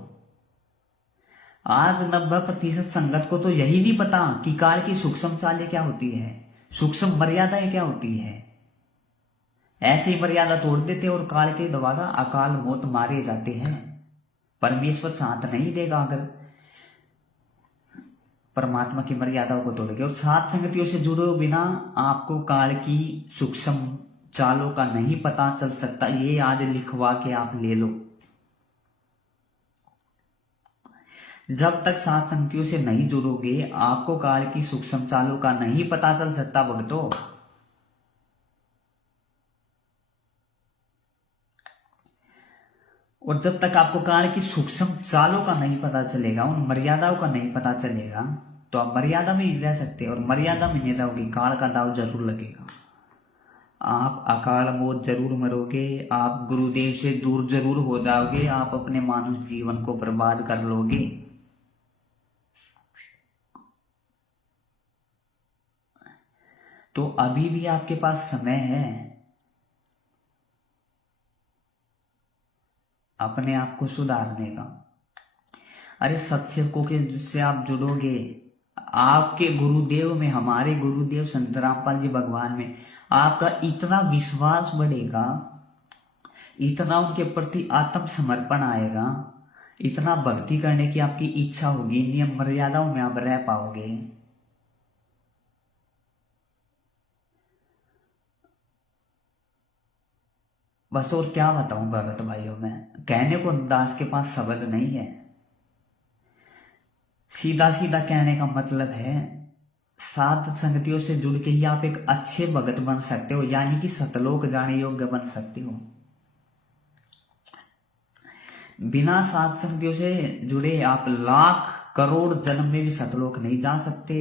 आज 90% संगत को तो यही नहीं पता कि काल की सूक्ष्म चालें क्या होती है, सूक्ष्म मर्यादाएं क्या होती है। ऐसी मर्यादा तोड़ देते और काल के द्वारा अकाल मौत मारे जाते हैं। परमेश्वर साथ नहीं देगा अगर परमात्मा की मर्यादाओं को तोड़ोगे। और सात संगतियों से जुड़े बिना आपको काल की सूक्ष्म चालों का नहीं पता चल सकता। ये आज लिखवा के आप ले लो। जब तक सात संगतियों से नहीं जुड़ोगे आपको काल की सूक्ष्म चालों का नहीं पता चल सकता भक्तों। और जब तक आपको काल की सूक्ष्म चालों का नहीं पता चलेगा, उन मर्यादाओं का नहीं पता चलेगा, तो आप मर्यादा में नहीं रह सकते। और मर्यादा में नहीं रहोगे काल का दाव जरूर लगेगा। आप अकाल मौत जरूर मरोगे, आप गुरुदेव से दूर जरूर हो जाओगे, आप अपने मानव जीवन को बर्बाद कर लोगे। तो अभी भी आपके पास समय है अपने आप को सुधारने का। अरे सत्सेवकों के जिससे आप जुड़ोगे, आपके गुरुदेव में, हमारे गुरुदेव संत रामपाल जी भगवान में आपका इतना विश्वास बढ़ेगा, इतना उनके प्रति आत्मसमर्पण आएगा, इतना भक्ति करने की आपकी इच्छा होगी, नियम मर्यादाओं में आप रह पाओगे। बस और क्या बताऊं भगत भाइयों, में कहने को दास के पास शब्द नहीं है। सीधा सीधा कहने का मतलब है सात संगतियों से जुड़ के ही आप एक अच्छे भगत बन सकते हो, यानी कि सतलोक जाने योग्य बन सकते हो। बिना सात संगतियों से जुड़े आप लाख करोड़ जन्म में भी सतलोक नहीं जा सकते।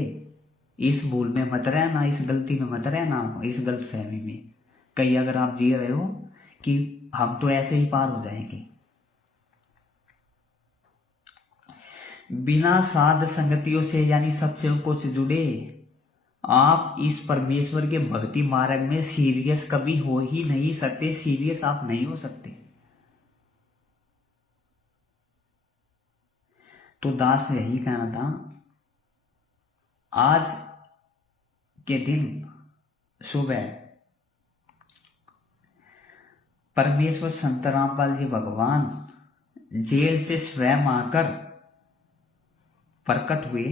इस भूल में मत रहना, इस गलती में मत रहना, इस गलत फहमी में कहीं अगर आप जी रहे हो कि हम तो ऐसे ही पार हो जाएंगे। बिना साध संगतियों से यानी सत्सेवकों से जुड़े आप इस परमेश्वर के भक्ति मार्ग में सीरियस कभी हो ही नहीं सकते। सीरियस आप नहीं हो सकते। तो दास ने यही कहना था, आज के दिन सुबह परमेश्वर संत रामपाल जी भगवान जेल से स्वयं आकर प्रकट हुए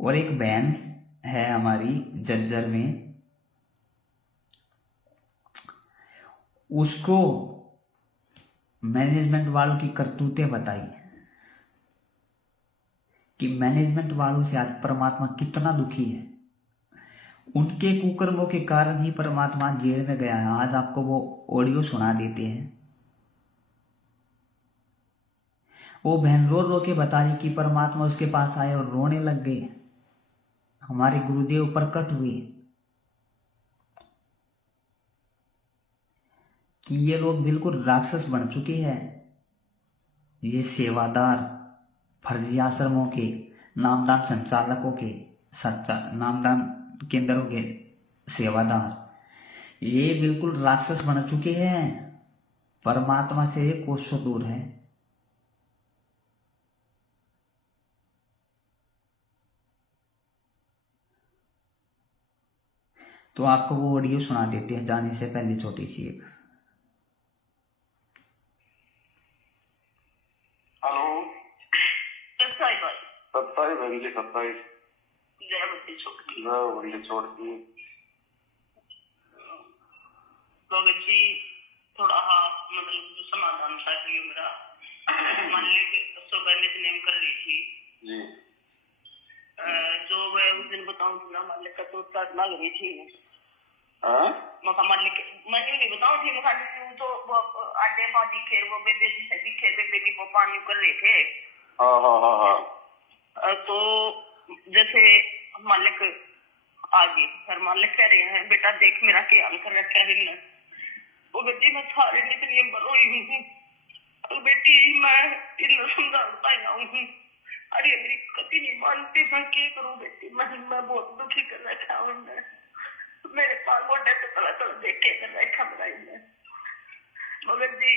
और एक बहन है हमारी जज्जर में, उसको मैनेजमेंट वालों की करतूतें बताई कि मैनेजमेंट वालों से आज परमात्मा कितना दुखी है। उनके कुकर्मों के कारण ही परमात्मा जेल में गया है। आज आपको वो ऑडियो सुना देते हैं। वो बहन रो रो के बता रही कि परमात्मा उसके पास आए और रोने लग गए, हमारे गुरुदेव प्रकट हुए कि ये लोग बिल्कुल राक्षस बन चुके हैं। ये सेवादार फर्जी आश्रमों के, नामदान संचालकों के, नामदान केंद्रों के सेवादार ये बिल्कुल राक्षस बन चुके हैं। परमात्मा से ये कोसों दूर है। तो आपको वो ऑडियो सुना देते हैं जाने से पहले छोटी सी एक। हेलो, 27 भाई, 27 बहन जी, 27 जय बच्ची छोटी बड़ी छोटी। तो बच्ची थोड़ा मतलब जो समाधान चाहिए मेरा। मान ली सुबह नित्य नेम कर ली थी जी, जो मैं उस दिन बताऊं थी ना, मान लिया तो तक लग रही थी। हाँ मका मान लिया मैंने नहीं बताऊं थी, मका तो वो आटे पानी खेर वो बेबे से दिखे बेबे की वो पानी कर रहे थे। हाँ हाँ हाँ हाँ। तो जैसे मालिक आगे फिर मालिक कह रहे हैं बेटा देख मेरा क्या हाल कर रखा है इनने। वो बेटी मैं सारे नित्य रोई हूँ बेटी, मैं इन समझाता हूँ। अरे मेरी कभी नहीं मानती, मैं क्या करूँ बेटी, मैं बहुत दुखी कर रखा हूँ। मेरे पास गोडे तो तला तला देखे कर रखा मेरा। मगर जी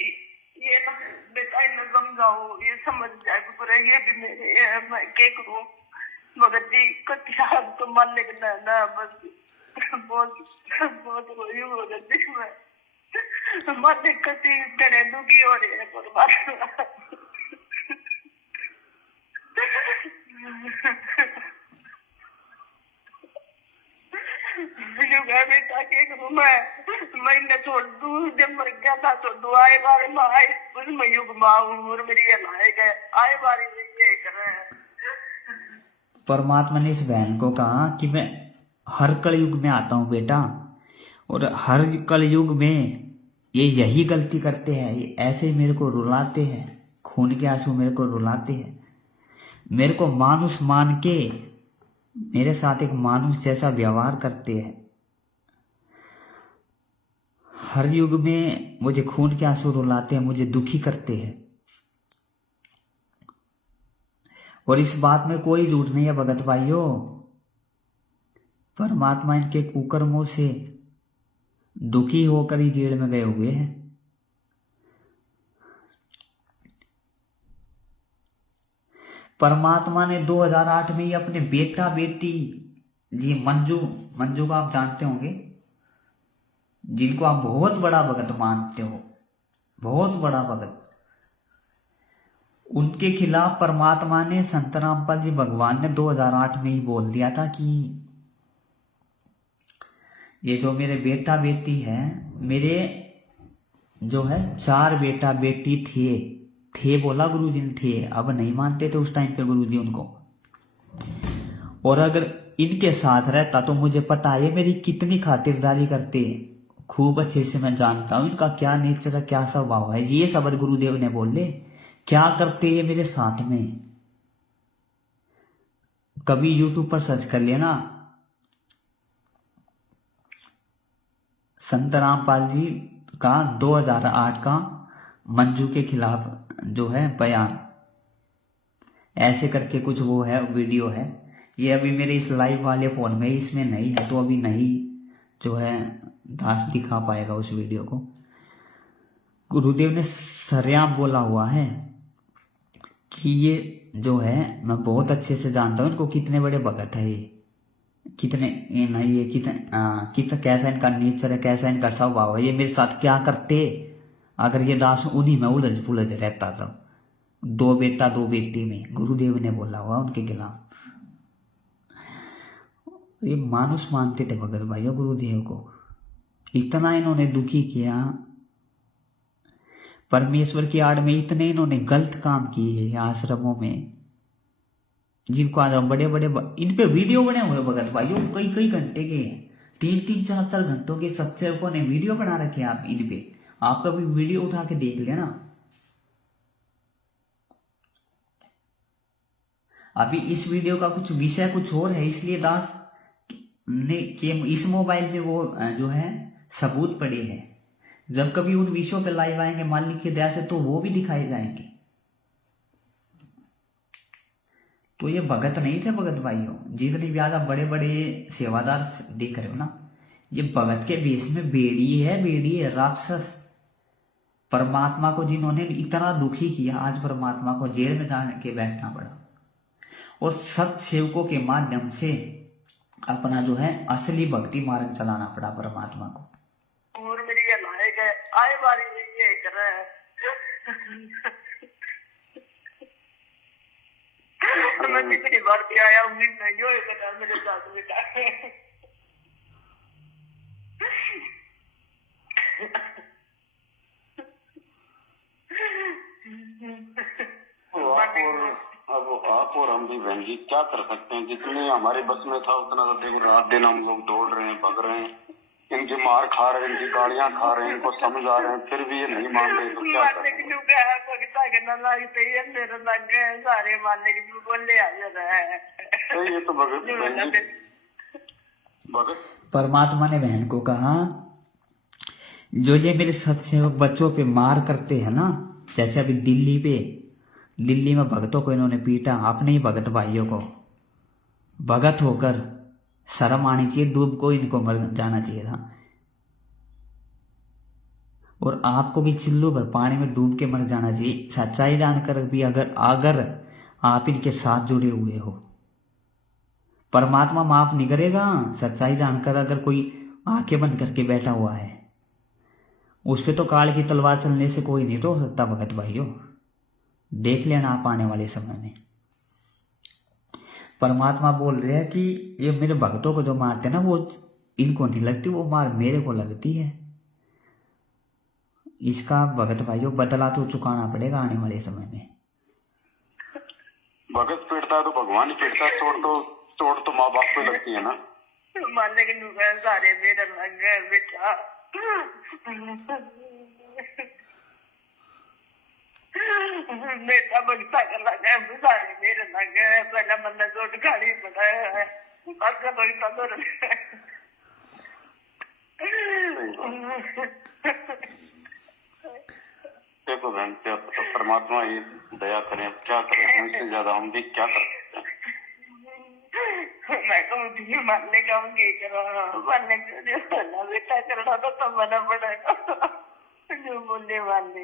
ये ना बेटा इन्हें समझाओ, ये समझ जाए पूरा, ये भी मेरे है, मैं क्या करूँ। मगर जी कटिया तो मान लेना ना, बस बहुत रोई हूँ मगर जी मैं मन कति गणे दुखी हो रही है परमात्मा। बेटा के करूँ मैं इन्हें छोड़ दूँ, जब मर गया था छोड़ दूँ, आए बारे में आए उसमें युग माऊँ और मेरी ये लाए गए आए बारे में ये कर रहे हैं। परमात्मा ने इस बहन को कहा कि मैं हर कलयुग में आता हूँ बेटा, और हर कलयुग में ये यही गलती करते हैं, ये ऐसे मेरे को रुलाते हैं, खून के आंसू मेरे को रुलाते हैं, मेरे को मानुष मान के मेरे साथ एक मानुष जैसा व्यवहार करते हैं। हर युग में मुझे खून के आंसू रुलाते हैं, मुझे दुखी करते हैं। और इस बात में कोई झूठ नहीं है भगत भाइयों। परमात्मा इनके कुकर्मों से दुखी होकर ही जेल में गए हुए हैं। परमात्मा ने 2008 में ही अपने बेटा बेटी जी मंजू को आप जानते होंगे, जिनको आप बहुत बड़ा भगत मानते हो, बहुत बड़ा भगत, उनके खिलाफ परमात्मा ने संत रामपाल जी भगवान ने 2008 में ही बोल दिया था कि ये जो मेरे बेटा बेटी है, मेरे जो है 4 बेटा बेटी थे बोला गुरुजी ने, थे, अब नहीं मानते थे उस टाइम पे गुरुजी उनको। और अगर इनके साथ रहता तो मुझे पता है मेरी कितनी खातिरदारी करते, खूब अच्छे से मैं जानता हूं इनका क्या नेचर है, क्या स्वभाव है। ये शब्द गुरुदेव ने बोले, क्या करते ये मेरे साथ में। कभी यूट्यूब पर सर्च कर लेना, संत रामपाल जी का 2008 का मंजू के खिलाफ जो है बयान, ऐसे करके कुछ वो है वीडियो है। ये अभी मेरे इस लाइव वाले फोन में इसमें नहीं है, तो अभी नहीं जो है दास दिखा पाएगा उस वीडियो को। गुरुदेव ने सरेआम बोला हुआ है कि ये जो है मैं बहुत अच्छे से जानता हूँ इनको, कितने बड़े भगत है ये, कितने ये नहीं ये कितना कैसा इनका नेचर है, कैसा इनका स्वभाव है, ये मेरे साथ क्या करते अगर ये दास उन्हीं में उलझ पुलझ रहता था। 2 बेटा 2 बेटी में गुरुदेव ने बोला हुआ उनके खिलाफ। ये मानुष मानते थे भगत भाइयों गुरुदेव को, इतना इन्होंने दुखी किया परमेश्वर की आड़ में इतने इन्होंने गलत काम किए हैं आश्रमों में, जिनको आज हम बड़े बड़े इन पे वीडियो बने हुए भगत भाइयों, कई कई घंटे के, 3-3, 4-4 घंटों के सत्सेवकों ने वीडियो बना रखे हैं। आप इन पे आप कभी वीडियो उठा के देख लेना। अभी इस वीडियो का कुछ विषय कुछ और है, इसलिए दास ने के इस मोबाइल में वो जो है सबूत पड़े हैं। जब कभी उन विषयों पे लाइव आएंगे मालिक की दया से तो वो भी दिखाए जाएंगे। तो ये भगत नहीं थे भगत भाइयों, जितनी भी आज आप बड़े बड़े सेवादार देख रहे हो ना, ये भगत के वेश में बेड़ी है राक्षस। परमात्मा को जिन्होंने इतना दुखी किया, आज परमात्मा को जेल में जाने के बैठना पड़ा, और सत सेवकों के माध्यम से अपना जो है असली भक्ति मार्ग चलाना पड़ा परमात्मा को। और मेरी ये लायक है, आए बारी ये कर रहा है। और मैं कितनी बार भी आया, उम्मीद नहीं हो बता मेरे साथ बेटा। अब आप और हम भी बहन जी क्या कर सकते हैं, जितने हमारे बस में था उतना तो देखो रात दिन हम लोग दौड़ रहे हैं, भग रहे हैं, इनकी मार खा रहे हैं, इनकी गालियां खा रहे हैं, इनको समझा रहे हैं, फिर भी ये नहीं मान रहे, तो क्या कर सकते हैं। सारे मारने की बोले आ जा रहा है। ये तो भगत बहन जी, भगत परमात्मा ने बहन को कहा, जो ये मेरे सत्सेवक बच्चों पे मार करते हैं ना, जैसे अभी दिल्ली में भगतों को इन्होंने पीटा, अपने ही भगत भाइयों को, भगत होकर शर्म आनी चाहिए, डूब को इनको मर जाना चाहिए था। और आपको भी चिल्लू भर पानी में डूब के मर जाना चाहिए, सच्चाई जानकर भी। अगर आप इनके साथ जुड़े हुए हो, परमात्मा माफ नहीं करेगा। सच्चाई जानकर अगर कोई आंखें बंद करके बैठा हुआ है, उस पे तो काल की तलवार चलने से कोई नहीं रोक सकता भगत भाइयों। देख लेना आप आने वाले समय में। परमात्मा बोल रहे हैं कि ये मेरे भक्तों को जो मारते हैं ना, वो इनको नहीं लगती, वो मार मेरे को लगती है। इसका भगत भाइयों बदला तो चुकाना पड़ेगा आने वाले समय में। भगत पीटता है तो भगवान ही पीटता है, चोट तो माँ बाप को लगती है ना। मारने के नुकसान सारे मेरे लग गए बेटा। बेटा भगता कर लगा सारे मेरे लग गए। पहला बंदा चोट गाड़ी पड़ा है, भगता तो देखो बहन, क्या पता परमात्मा ये दया करें, अब क्या करें, हमसे ज्यादा हम भी क्या कर सकते हैं। मैं कहूँ मारने का मारने का बेटा करना तो मना पड़ेगा, जो बोले मारने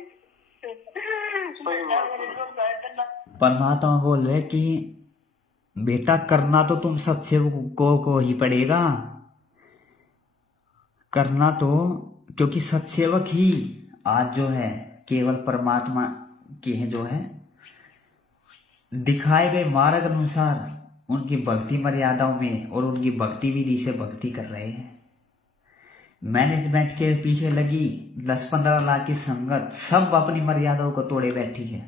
परमात्मा बोल रहे कि बेटा करना तो तुम सत्सेवकों को ही पड़ेगा, करना तो, क्योंकि सत्सेवक ही आज जो है केवल परमात्मा के हैं, जो है दिखाए गए मार्ग अनुसार उनकी भक्ति मर्यादाओं में और उनकी भक्ति विधि से भक्ति कर रहे हैं। मैनेजमेंट के पीछे लगी 10-15 लाख की संगत सब अपनी मर्यादाओं को तोड़े बैठी है,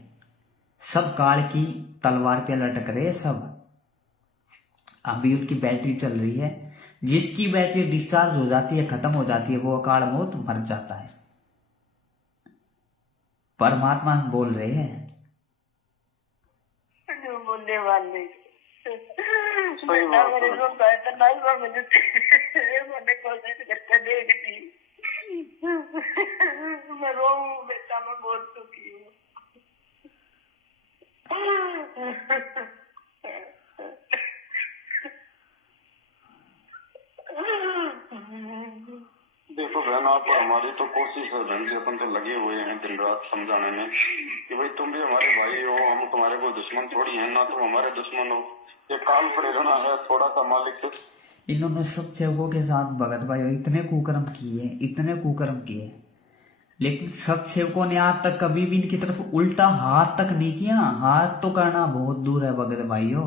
सब काल की तलवार पे लटक रहे सब। अभी उनकी बैटरी चल रही है, जिसकी बैटरी डिस्चार्ज हो जाती है, खत्म हो जाती है, वो अकाल मौत मर जाता है। परमात्मा बोल रहे हैं जो बोलने वाले मेरे को मैंने कोशिश करके देखती, मैं रो बेटा, मैं बहुत दुखी हूँ। देखो बहन, आप और हमारी तो कोशिश है बहन जी, अपन तो लगे हुए हैं दिन रात समझाने में कि भाई तुम भी हमारे भाई हो, हम तुम्हारे कोई दुश्मन थोड़ी है ना, तुम हमारे दुश्मन हो। ये काल प्रेरणा है थोड़ा सा मालिक। इन्होंने सब सेवकों के साथ भगत भाई इतने कुकर्म किए, लेकिन सब सेवकों ने आज तक कभी भी इनकी तरफ उल्टा हाथ तक नहीं किया। हाथ तो करना बहुत दूर है भगत भाइयों,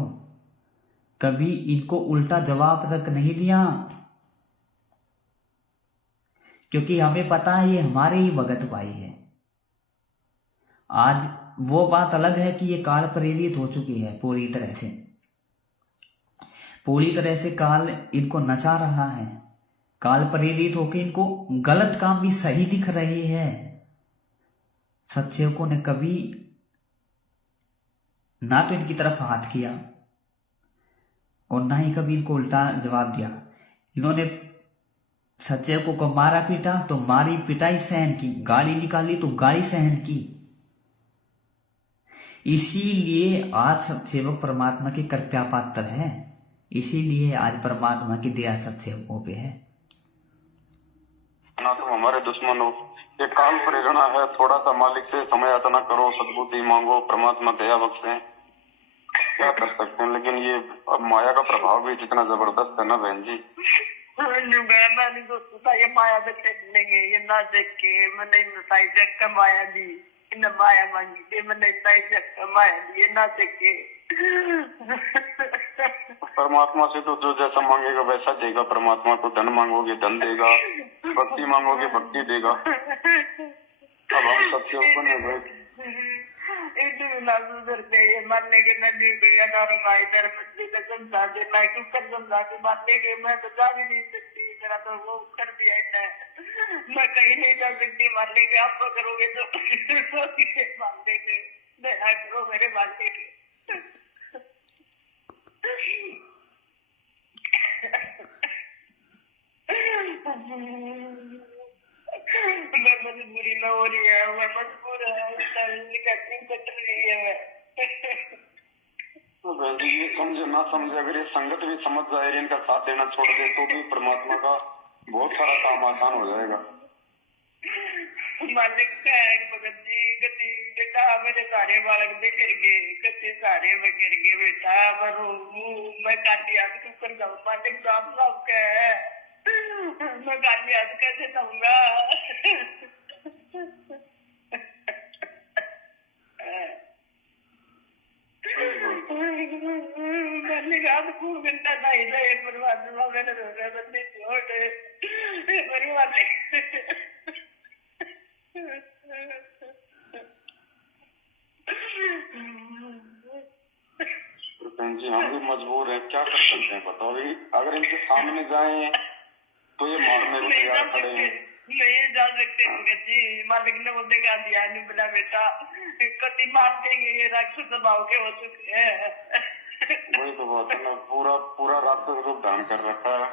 कभी इनको उल्टा जवाब तक नहीं दिया, क्योंकि हमें पता है ये हमारे ही भगत भाई है। आज वो बात अलग है कि ये काल प्रेरित हो चुकी है पूरी तरह से काल इनको नचा रहा है। काल प्रेरित होकर इनको गलत काम भी सही दिख रहे हैं। सत्सेवकों ने कभी ना तो इनकी तरफ हाथ किया और ना ही कभी इनको उल्टा जवाब दिया। इन्होंने सत्सेवकों को मारा पीटा तो मारी पिटाई सहन की, गाली निकाली तो गाली सहन की। इसीलिए आज सत्सेवक परमात्मा के कृपा पात्र है, इसीलिए आज परमात्मा की दया सत्सेवकों पे है। ना तुम हमारे दुश्मन हो, ये काल प्रेरणा है। थोड़ा सा मालिक से समय यातना करो, सद्बुद्धि मांगो, परमात्मा दया बख्शे। क्या कर सकते हैं, लेकिन ये अब माया का प्रभाव भी इतना जबरदस्त है ना बहन जी। मैंने दोस्तों था ये माया देख लेंगे, ये ना देख के मैंने नसाई जग का माया दी, इन माया मांगी थी मैंने नसाई जग का माया दी, ये ना देख के। परमात्मा से तो जो जैसा मांगेगा वैसा देगा। परमात्मा को धन मांगोगे धन देगा, भक्ति मांगोगे भक्ति देगा। अब हम सत्सेवकों ने मानने के नदी गया समझा दे, मैं क्यों कर समझा के मानने के, मैं तो जा भी नहीं सकती, मेरा तो वो कर दिया है, मैं कहीं नहीं जा सकती मानने के। आप तो करोगे तो मानने के, दया करो मेरे मानने के। मैं मजबूरी में हो रही है, मैं मजबूर है, कट रही है मैं। तो बहन जी ये समझे ना समझे, अगर ये संगत भी समझ जाए, इनका साथ देना छोड़ दे तो भी परमात्मा का बहुत सारा काम आसान हो जाएगा। मालिक का है भगत जी, कति बेटा मेरे सारे बालक बिखर गए, कति सारे बिखर गए बेटा, मैं काटी हाथ क्यों कर जाऊँ, मालिक साहब साहब का है, मैं काटी हाथ कैसे जाऊंगा। मैंने कहा तो खूब घंटा नहीं रहे परमात्मा, मैंने रोना बंदी छोड़ परिवार। बहन जी हम भी मजबूर हैं, क्या कर सकते हैं बताओ। अगर इनके सामने जाएं तो ये मारने को तैयार खड़े हैं। नहीं जा सकते भगत जी, मालिक ने वो देखा दिया नहीं बोला बेटा कति मार देंगे, ये राक्षस स्वभाव के हो चुके हैं। वही तो बात है ना, पूरा राक्षस रूप धारण कर रखा है।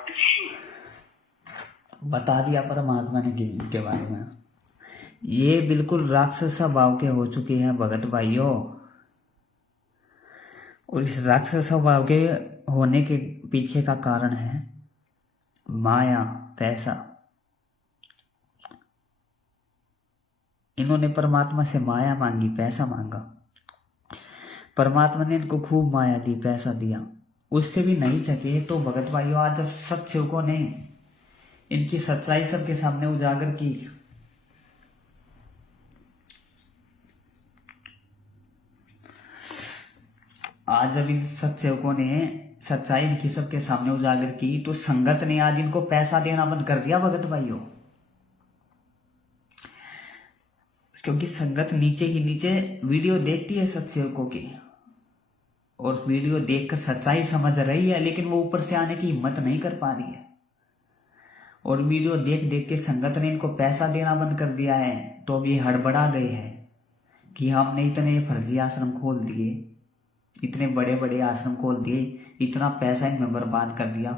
बता दिया परमात्मा ने के बारे में, ये बिल्कुल राक्षस स्वभाव के हो चुके हैं भगत भाइयों। और इस राक्षस स्वभाव के होने के पीछे का कारण है माया, पैसा। इन्होंने परमात्मा से माया मांगी, पैसा मांगा, परमात्मा ने इनको खूब माया दी, पैसा दिया, उससे भी नहीं चके। तो भगत भाइयों आज जब सत्सेवकों ने इनकी सच्चाई सबके सामने उजागर की, आज जब इन सत्सेवकों ने सच्चाई इनकी सबके सामने उजागर की तो संगत ने आज इनको पैसा देना बंद कर दिया भगत भाइयों। क्योंकि संगत नीचे ही नीचे वीडियो देखती है सत्सेवकों की और वीडियो देखकर सच्चाई समझ रही है, लेकिन वो ऊपर से आने की हिम्मत नहीं कर पा रही है। और वीडियो देख देख के संगत ने इनको पैसा देना बंद कर दिया है। तो अब ये हड़बड़ा गए हैं कि हमने इतने फर्जी आश्रम खोल दिए, इतने बड़े बड़े आश्रम खोल दिए, इतना पैसा इनमें बर्बाद कर दिया।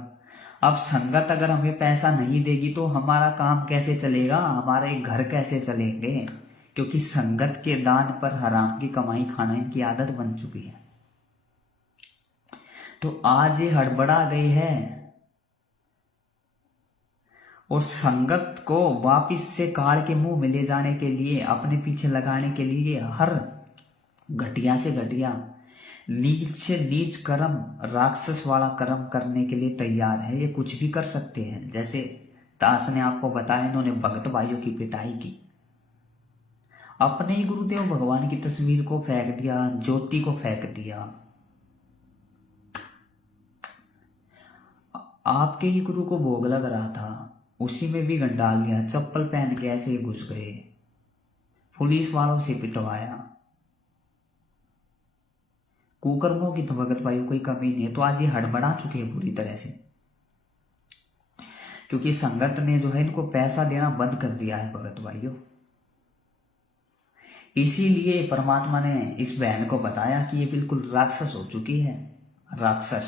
अब संगत अगर हमें पैसा नहीं देगी तो हमारा काम कैसे चलेगा, हमारे घर कैसे चलेंगे, क्योंकि संगत के दान पर हराम की कमाई खाना इनकी आदत बन चुकी है। तो आज ये हड़बड़ा गए हैं और संगत को वापिस से काल के मुंह में ले जाने के लिए, अपने पीछे लगाने के लिए हर घटिया से घटिया, नीच से नीच कर्म, राक्षस वाला कर्म करने के लिए तैयार है। ये कुछ भी कर सकते हैं। जैसे दास ने आपको बताया, इन्होंने भगत भाइयों की पिटाई की, अपने ही गुरुदेव भगवान की तस्वीर को फेंक दिया, ज्योति को फेंक दिया, आपके ही गुरु को भोग लग रहा था उसी में भी गंडाल दिया, चप्पल पहन के ऐसे ही घुस गए, पुलिस वालों से पिटवाया। कुकर्मों की तो भगत भाइयों कोई कमी नहीं है। तो आज ये हड़बड़ा चुके हैं पूरी तरह से, क्योंकि संगत ने जो है इनको पैसा देना बंद कर दिया है भगत भाइयों। इसीलिए परमात्मा ने इस बहन को बताया कि ये बिल्कुल राक्षस हो चुकी है, राक्षस।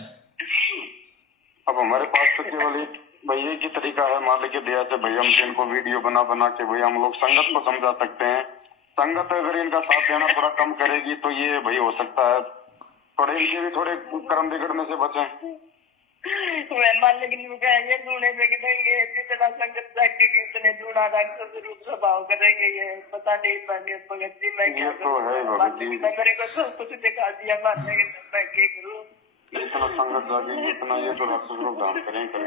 अब हमारे पास तो केवल एक भाई एक ही तरीका है मालिक की दया से, भाई हम इनको वीडियो बना बना के भाई हम लोग संगत को समझा सकते हैं। संगत अगर इनका साथ देना थोड़ा कम करेगी तो ये भाई हो सकता है थोड़े इनके भी थोड़े कर्म बिगड़ने से बचे। मैं मालिक ने कहा ये लूने में देंगे जितना संगत जाके उतने लूना राक्षस रूप स्वभाव करेंगे, ये पता नहीं पाएंगे भगत जी। मैं क्या तो है भगत जी, मेरे को सब कुछ दिखा दिया मारने के, मैं क्या करूँ? जितना संगत जागेगी उतना ये तो राक्षस लोग दान करेंगे।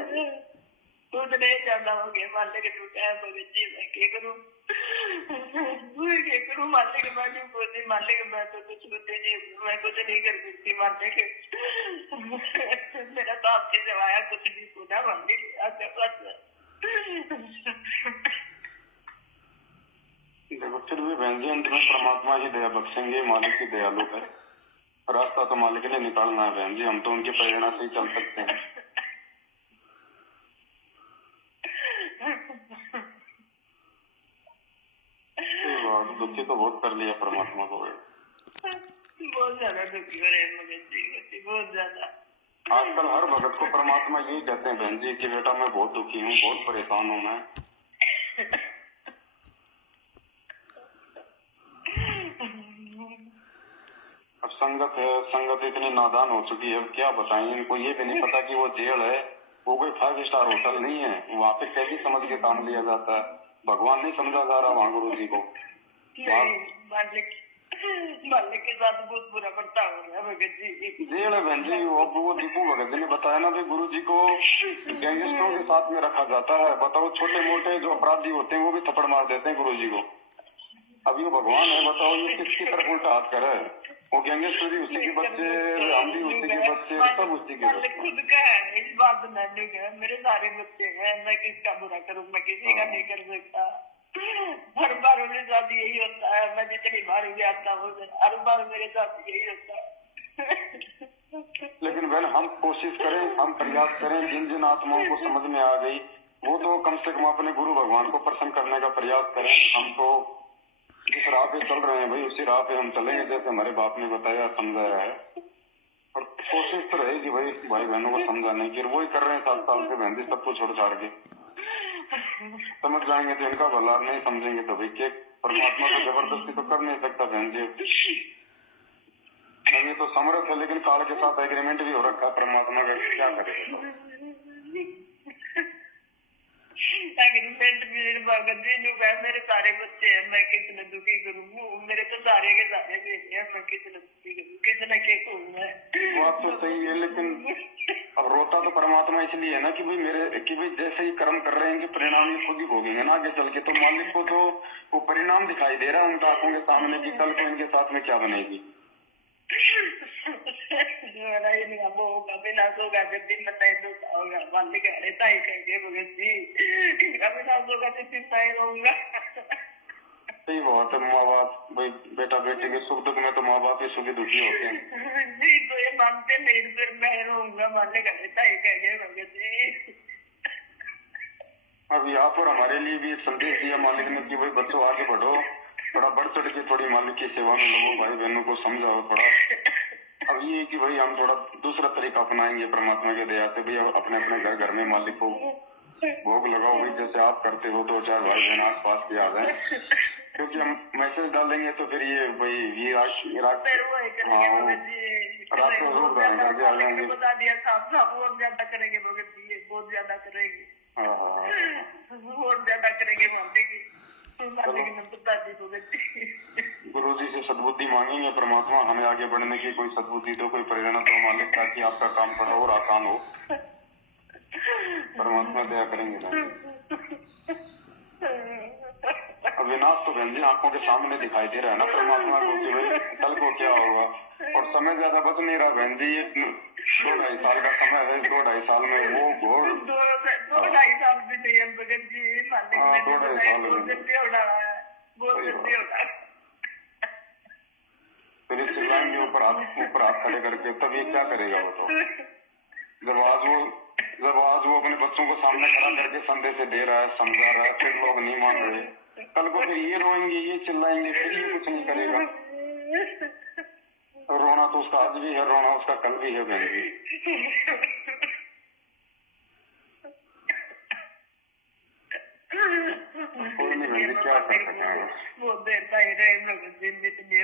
उतने ज्यादा हो गए मारने के टूटा है भगत जी। मैं क्या करूँ? क्या करूँ? मारने के बाद बोलती, मारने के बाद तो कुछ होते नहीं, मैं कुछ नहीं कर सकती मारने के। मेरा तो आपके सिवाय कुछ नहीं सुना मारने के आपके पास। देखो फिर भी बहन जी अंत में परमात्मा ही दया बख्शेंगे, मालिक की दयालु है। रास्ता तो मालिक ने निकालना है बहन जी, हम तो उनकी प्रेरणा से ही चल सकते हैं। दुखी तो बहुत कर लिया परमात्मा को, बहुत ज्यादा दुखी हो रहे हैं भगत जी, बहुत ज्यादा। आजकल हर भगत को परमात्मा यही कहते हैं बहन जी कि बेटा मैं बहुत दुखी हूँ, बहुत परेशान हूँ मैं। अब संगत है, संगत इतनी नादान हो चुकी है, क्या बताएं इनको। ये भी नहीं पता कि वो जेल है, वो कोई 5 स्टार होटल नहीं है, वहाँ पे कैसे समझ के काम लिया जाता है। भगवान नहीं समझा जा रहा वहाँ गुरु जी को। मालिक के साथ बहुत बुरा बर्ताव हो रहा है भगत जी। जेल है बहन जी। वो दीपू भगत जी ने बताया ना, गुरु जी को गैंगस्टरों के साथ में रखा जाता है। बताओ छोटे मोटे जो अपराधी होते हैं वो भी थप्पड़ मार देते हैं गुरु जी को। अब ये भगवान है, बताओ ये किसकी तरफ उल्टा हाथ करे। वो गैंगस्टर भी उसी के बच्चे, हम भी उसी के बच्चे, सब उसी के बच्चे। खुद का है इस बात में, मेरे सारे बच्चे हैं, मैं किसका बुरा करूँ? मैं किसी का नहीं कर सकता। हर बार मेरे साथ यही होता है, मैं जितनी बार भी आता हूँ हर बार मेरे साथ यही होता है। लेकिन बहन हम कोशिश करें, हम प्रयास करें, जिन जिन आत्माओं को समझ में आ गई वो तो कम से कम अपने गुरु भगवान को प्रसन्न करने का प्रयास करें। हम तो जिस राह पे चल रहे हैं भाई उसी राह पे हम चलेंगे जैसे हमारे बाप ने बताया समझाया है। और कोशिश तो रहेगी भाई बहनों को समझाने की, वही कर रहे हैं 7 साल से बहन जी, सब कुछ छोड़ छाड़ के। समझ जाएंगे तो इनका भला, नहीं समझेंगे तो भाई के परमात्मा को जबरदस्ती तो कर नहीं सकता बहन जी। ये तो समर्थ है लेकिन काल के साथ एग्रीमेंट भी हो रखा है परमात्मा का, क्या करेगा। एग्रीमेंट मेरे भगत जी जो है, मेरे सारे बच्चे हैं, मैं कितने दुखी करूँ? मेरे तो सारे के सारे बेटे हैं, मैं कितने दुखी करूँ? कितने के करूँ मैं? बात तो सही है लेकिन अब रोता तो परमात्मा इसलिए है ना कि भाई जैसे ही कर्म कर रहे हैं कि परिणाम ये खुद ही भोगेंगे ना आगे चल के। तो मालिक को तो वो परिणाम दिखाई दे रहा है उनका आंखों के सामने कि कल को इनके साथ में क्या बनेगी। होगा विनाश होगा, जब दिन बताए तो होगा मालिक रहता ही कहेंगे भगत जी, इनका विनाश होगा तो फिर सही रहूंगा। सही बात है, माँ बाप भाई बेटा बेटे के सुख दुख में तो माँ बाप ही सुखी दुखी होते हैं जी। तो ये मानते नहीं, फिर मैं रहूंगा मालिक रहता ही कहेंगे भगत जी। अब यहाँ पर हमारे लिए भी एक संदेश दिया मालिक ने कि भाई बच्चों आगे बढ़ो, थोड़ा बढ़ चढ़ के थोड़ी मालिक की सेवा में लोगों भाई बहनों को समझाओ थोड़ा। अब ये कि भाई हम थोड़ा दूसरा तरीका अपनाएंगे परमात्मा के दया से। भाई अपने अपने घर में मालिक को भोग लगाओ भाई, जैसे आप करते हो 2-4 भाई बहन आस पास के आ गए, क्योंकि हम मैसेज डालेंगे तो फिर ये भाई ये रात को जरूर करके आ जाएंगे। बता दिया साफ साफ, वो ज्यादा करेंगे भगत जी, बहुत ज्यादा करेंगे, बहुत ज्यादा करेंगे गुरु जी से सद्बुद्धि मांगेंगे परमात्मा हमें आगे बढ़ने की कोई सद्बुद्धि दो, कोई प्रेरणा दो मालिक, ताकि आपका काम थोड़ा और आसान हो। परमात्मा दया करेंगे। अब विनाश तो बहन जी आंखों के सामने दिखाई दे रहा है ना परमात्मा को कि भाई कल को क्या होगा। और समय ज्यादा बच नहीं रहा बहन जी, ये 2-2.5 साल का समय है। 2-2.5 साल में वो घोर 2-2.5 साल भी नहीं है भगत जी, मालिक बहुत जल्दी होना है, बहुत जल्दी होना है। फिर ये चिल्लाएंगे ऊपर हाथ खड़े करके, तब ये क्या करेगा वो? तो जब आज वो अपने बच्चों को सामने खड़ा करके संदेश दे रहा है, समझा रहा है, फिर लोग नहीं मान रहे, कल को फिर ये रोएंगे, ये चिल्लाएंगे, फिर ये कुछ नहीं करेगा। रोना तो उसका आज भी है, रोना उसका कल भी है बहन जी। कोई नहीं बहन जी, क्या कर सकते हैं। वो देता ही रहे लोग जितने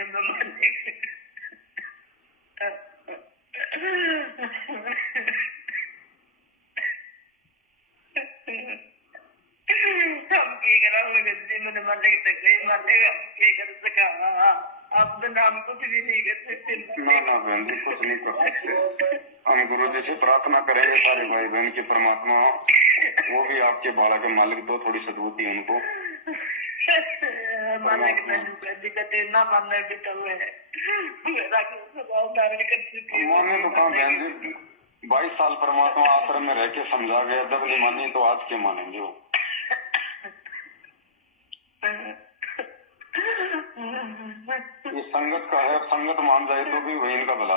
हम की करा मैंने मालिक तक मालेगा क्या कर सका। आप तो नाम कुछ भी नहीं कर सकते। ना बहन जी, कुछ नहीं कर सकते। हम गुरु जी से प्रार्थना करेंगे सारे भाई बहन की, परमात्मा वो भी आपके बाला के मालिक दो थोड़ी सदबुद्धि उनको। मालिक दिक्कत ना मानने भी तो है माने तो कहा बहन जी, 22 साल परमात्मा आश्रम में रह के समझा गया, जब नहीं मानी तो आज के मानेंगे वो। ये संगत का है, संगत मान जाए तो भी वही इनका भला।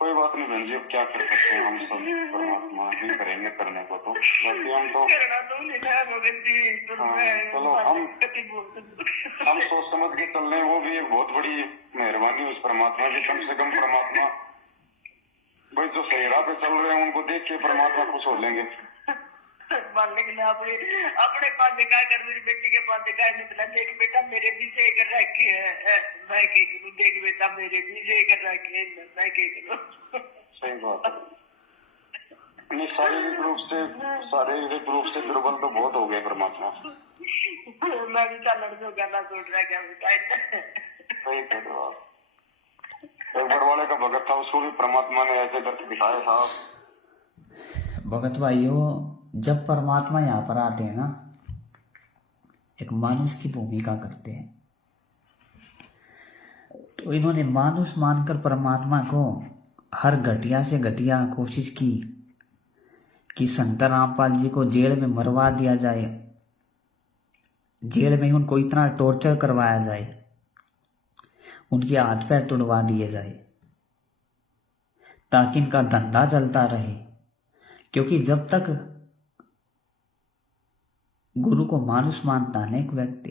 कोई बात नहीं बहन जी, अब क्या कर सकते हैं, हम सब परमात्मा ही करेंगे करने को। तो वैसे हम तो चलो हम सोच समझ के चल रहे हैं, वो भी एक बहुत बड़ी मेहरबानी उस परमात्मा की। कम से कम परमात्मा भाई जो सही राह पे चल रहे हैं उनको देख के परमात्मा खुश हो लेंगे। मालिक ने अपने पास दिखाया कर, मेरी बेटी के पास दिखाया निकला, देख बेटा मेरे पीछे कर रखी है, मैं क्या करूं, देख बेटा मेरे पीछे कर रखी है, मैं क्या करूं। सही बात है। नहीं, शारीरिक रूप से दुर्बल तो बहुत हो गए परमात्मा। मैं भी चलन जो गाना सोच रहा क्या बेटा। सही कह रहे हो आप। एक बड़वाले का भगत था, उसको भी परमात्मा ने ऐसे करके दिखाया था। भगत भाइयों, जब परमात्मा यहाँ पर आते हैं ना, एक मानुष की भूमिका करते हैं, तो इन्होंने मानुष मानकर परमात्मा को हर घटिया से घटिया कोशिश की कि संत रामपाल जी को जेल में मरवा दिया जाए, जेल में ही उनको इतना टॉर्चर करवाया जाए, उनके हाथ पैर तुड़वा दिए जाए, ताकि इनका धंधा चलता रहे। क्योंकि जब तक गुरु को मानुष मानता है एक व्यक्ति,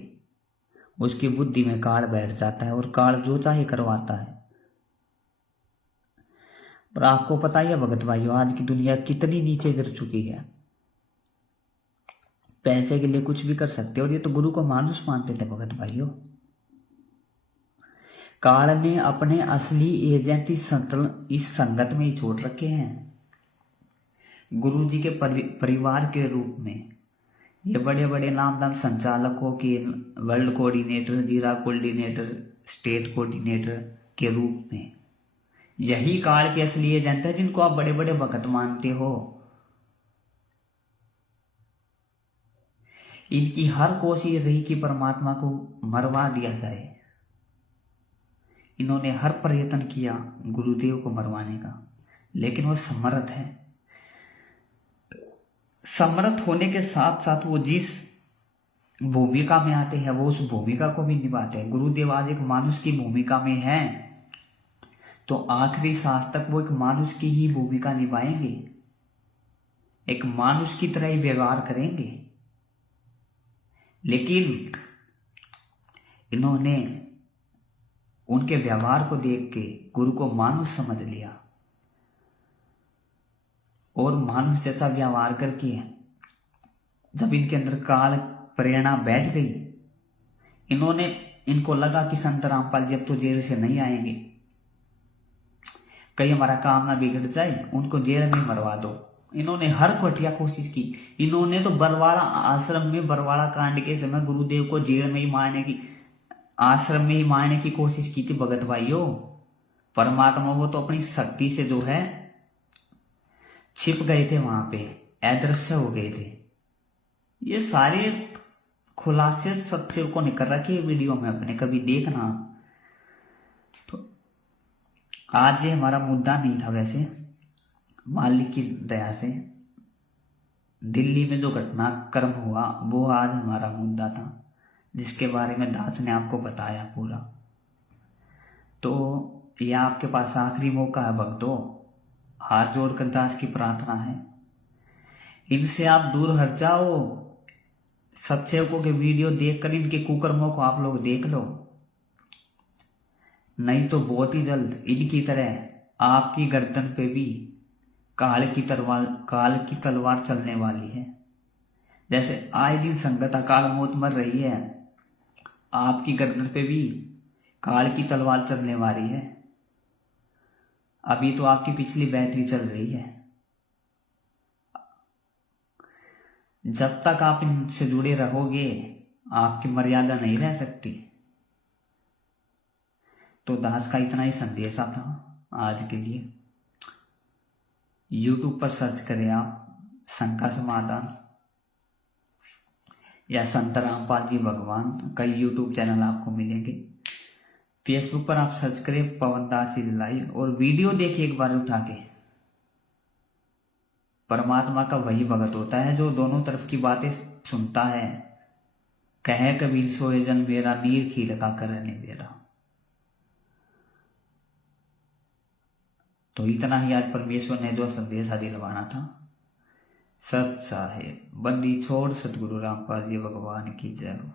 उसकी बुद्धि में काल बैठ जाता है और काल जो चाहे करवाता है। पर आपको पता ही है भगत भाइयों, आज की दुनिया कितनी नीचे गिर चुकी है। पैसे के लिए कुछ भी कर सकते, और ये तो गुरु को मानुष मानते थे भगत भाइयों। काल ने अपने असली एजेंट इस संगत में ही छोड़ रखे हैं। गुरु जी के परिवार के रूप में ये बड़े बड़े नामदान संचालकों के वर्ल्ड कोऑर्डिनेटर, जिला कोऑर्डिनेटर, स्टेट कोऑर्डिनेटर के रूप में यही काल के असली एजेंट है, जिनको आप बड़े बड़े भगत मानते हो। इनकी हर कोशिश रही कि परमात्मा को मरवा दिया जाए। इन्होंने हर प्रयत्न किया गुरुदेव को मरवाने का, लेकिन वो समर्थ है। समर्थ होने के साथ साथ वो जिस भूमिका में आते हैं वो उस भूमिका को भी निभाते हैं। गुरुदेव आज एक मानुष की भूमिका में है, तो आखिरी सांस तक वो एक मानुष की ही भूमिका निभाएंगे, एक मानुष की तरह ही व्यवहार करेंगे। लेकिन इन्होंने उनके व्यवहार को देख के गुरु को मानुष समझ लिया, और मानुष जैसा व्यवहार करके जब इनके अंदर काल प्रेरणा बैठ गई, इनको लगा कि संत रामपाल जी अब तो जेल से नहीं आएंगे, कहीं हमारा काम ना बिगड़ जाए, उनको जेल में मरवा दो। इन्होंने हर घटिया कोशिश की। इन्होंने तो बरवाड़ा आश्रम में बरवाड़ा कांड के समय गुरुदेव को जेल में ही मारने की, आश्रम में ही मारने की कोशिश की थी भगत भाइयों। परमात्मा वो तो अपनी शक्ति से जो है छिप गए थे, वहां पे अदृश्य हो गए थे। ये सारे खुलासे सत्सेवकों ने कर रखे वीडियो में अपने, कभी देखना। तो आज ये हमारा मुद्दा नहीं था वैसे, मालिक की दया से। दिल्ली में जो घटनाक्रम हुआ वो आज हमारा मुद्दा था, जिसके बारे में दास ने आपको बताया पूरा। तो यह आपके पास आखिरी मौका है भक्तों, हाथ जोड़कर दास की प्रार्थना है, इनसे आप दूर हट जाओ। सत्सेवकों के वीडियो देखकर इनके कुकर्मों को आप लोग देख लो, नहीं तो बहुत ही जल्द इनकी तरह आपकी गर्दन पे भी काल की तलवार चलने वाली है। जैसे आए दिन संगत अकाल मौत मर रही है, आपकी गर्दन पे भी काल की तलवार चलने वाली है। अभी तो आपकी पिछली बैटरी चल रही है, जब तक आप इनसे जुड़े रहोगे आपकी मर्यादा नहीं रह सकती। तो दास का इतना ही संदेशा था आज के लिए। YouTube पर सर्च करें आप शंका समाधान या संत रामपाल जी भगवान, कई YouTube चैनल आपको मिलेंगे। फेसबुक पर आप सर्च करें पवन दास इज लाइव और वीडियो देखिए एक बार उठा के। परमात्मा का वही भगत होता है जो दोनों तरफ की बातें सुनता है। कहे कबीर सोए जन मेरा, नीर खील का करने मेरा। तो इतना ही आज परमेश्वर ने जो संदेशा दिलवाना था। सत साहेब बंदी छोड़ सतगुरु रामपाल जी भगवान की जय हो।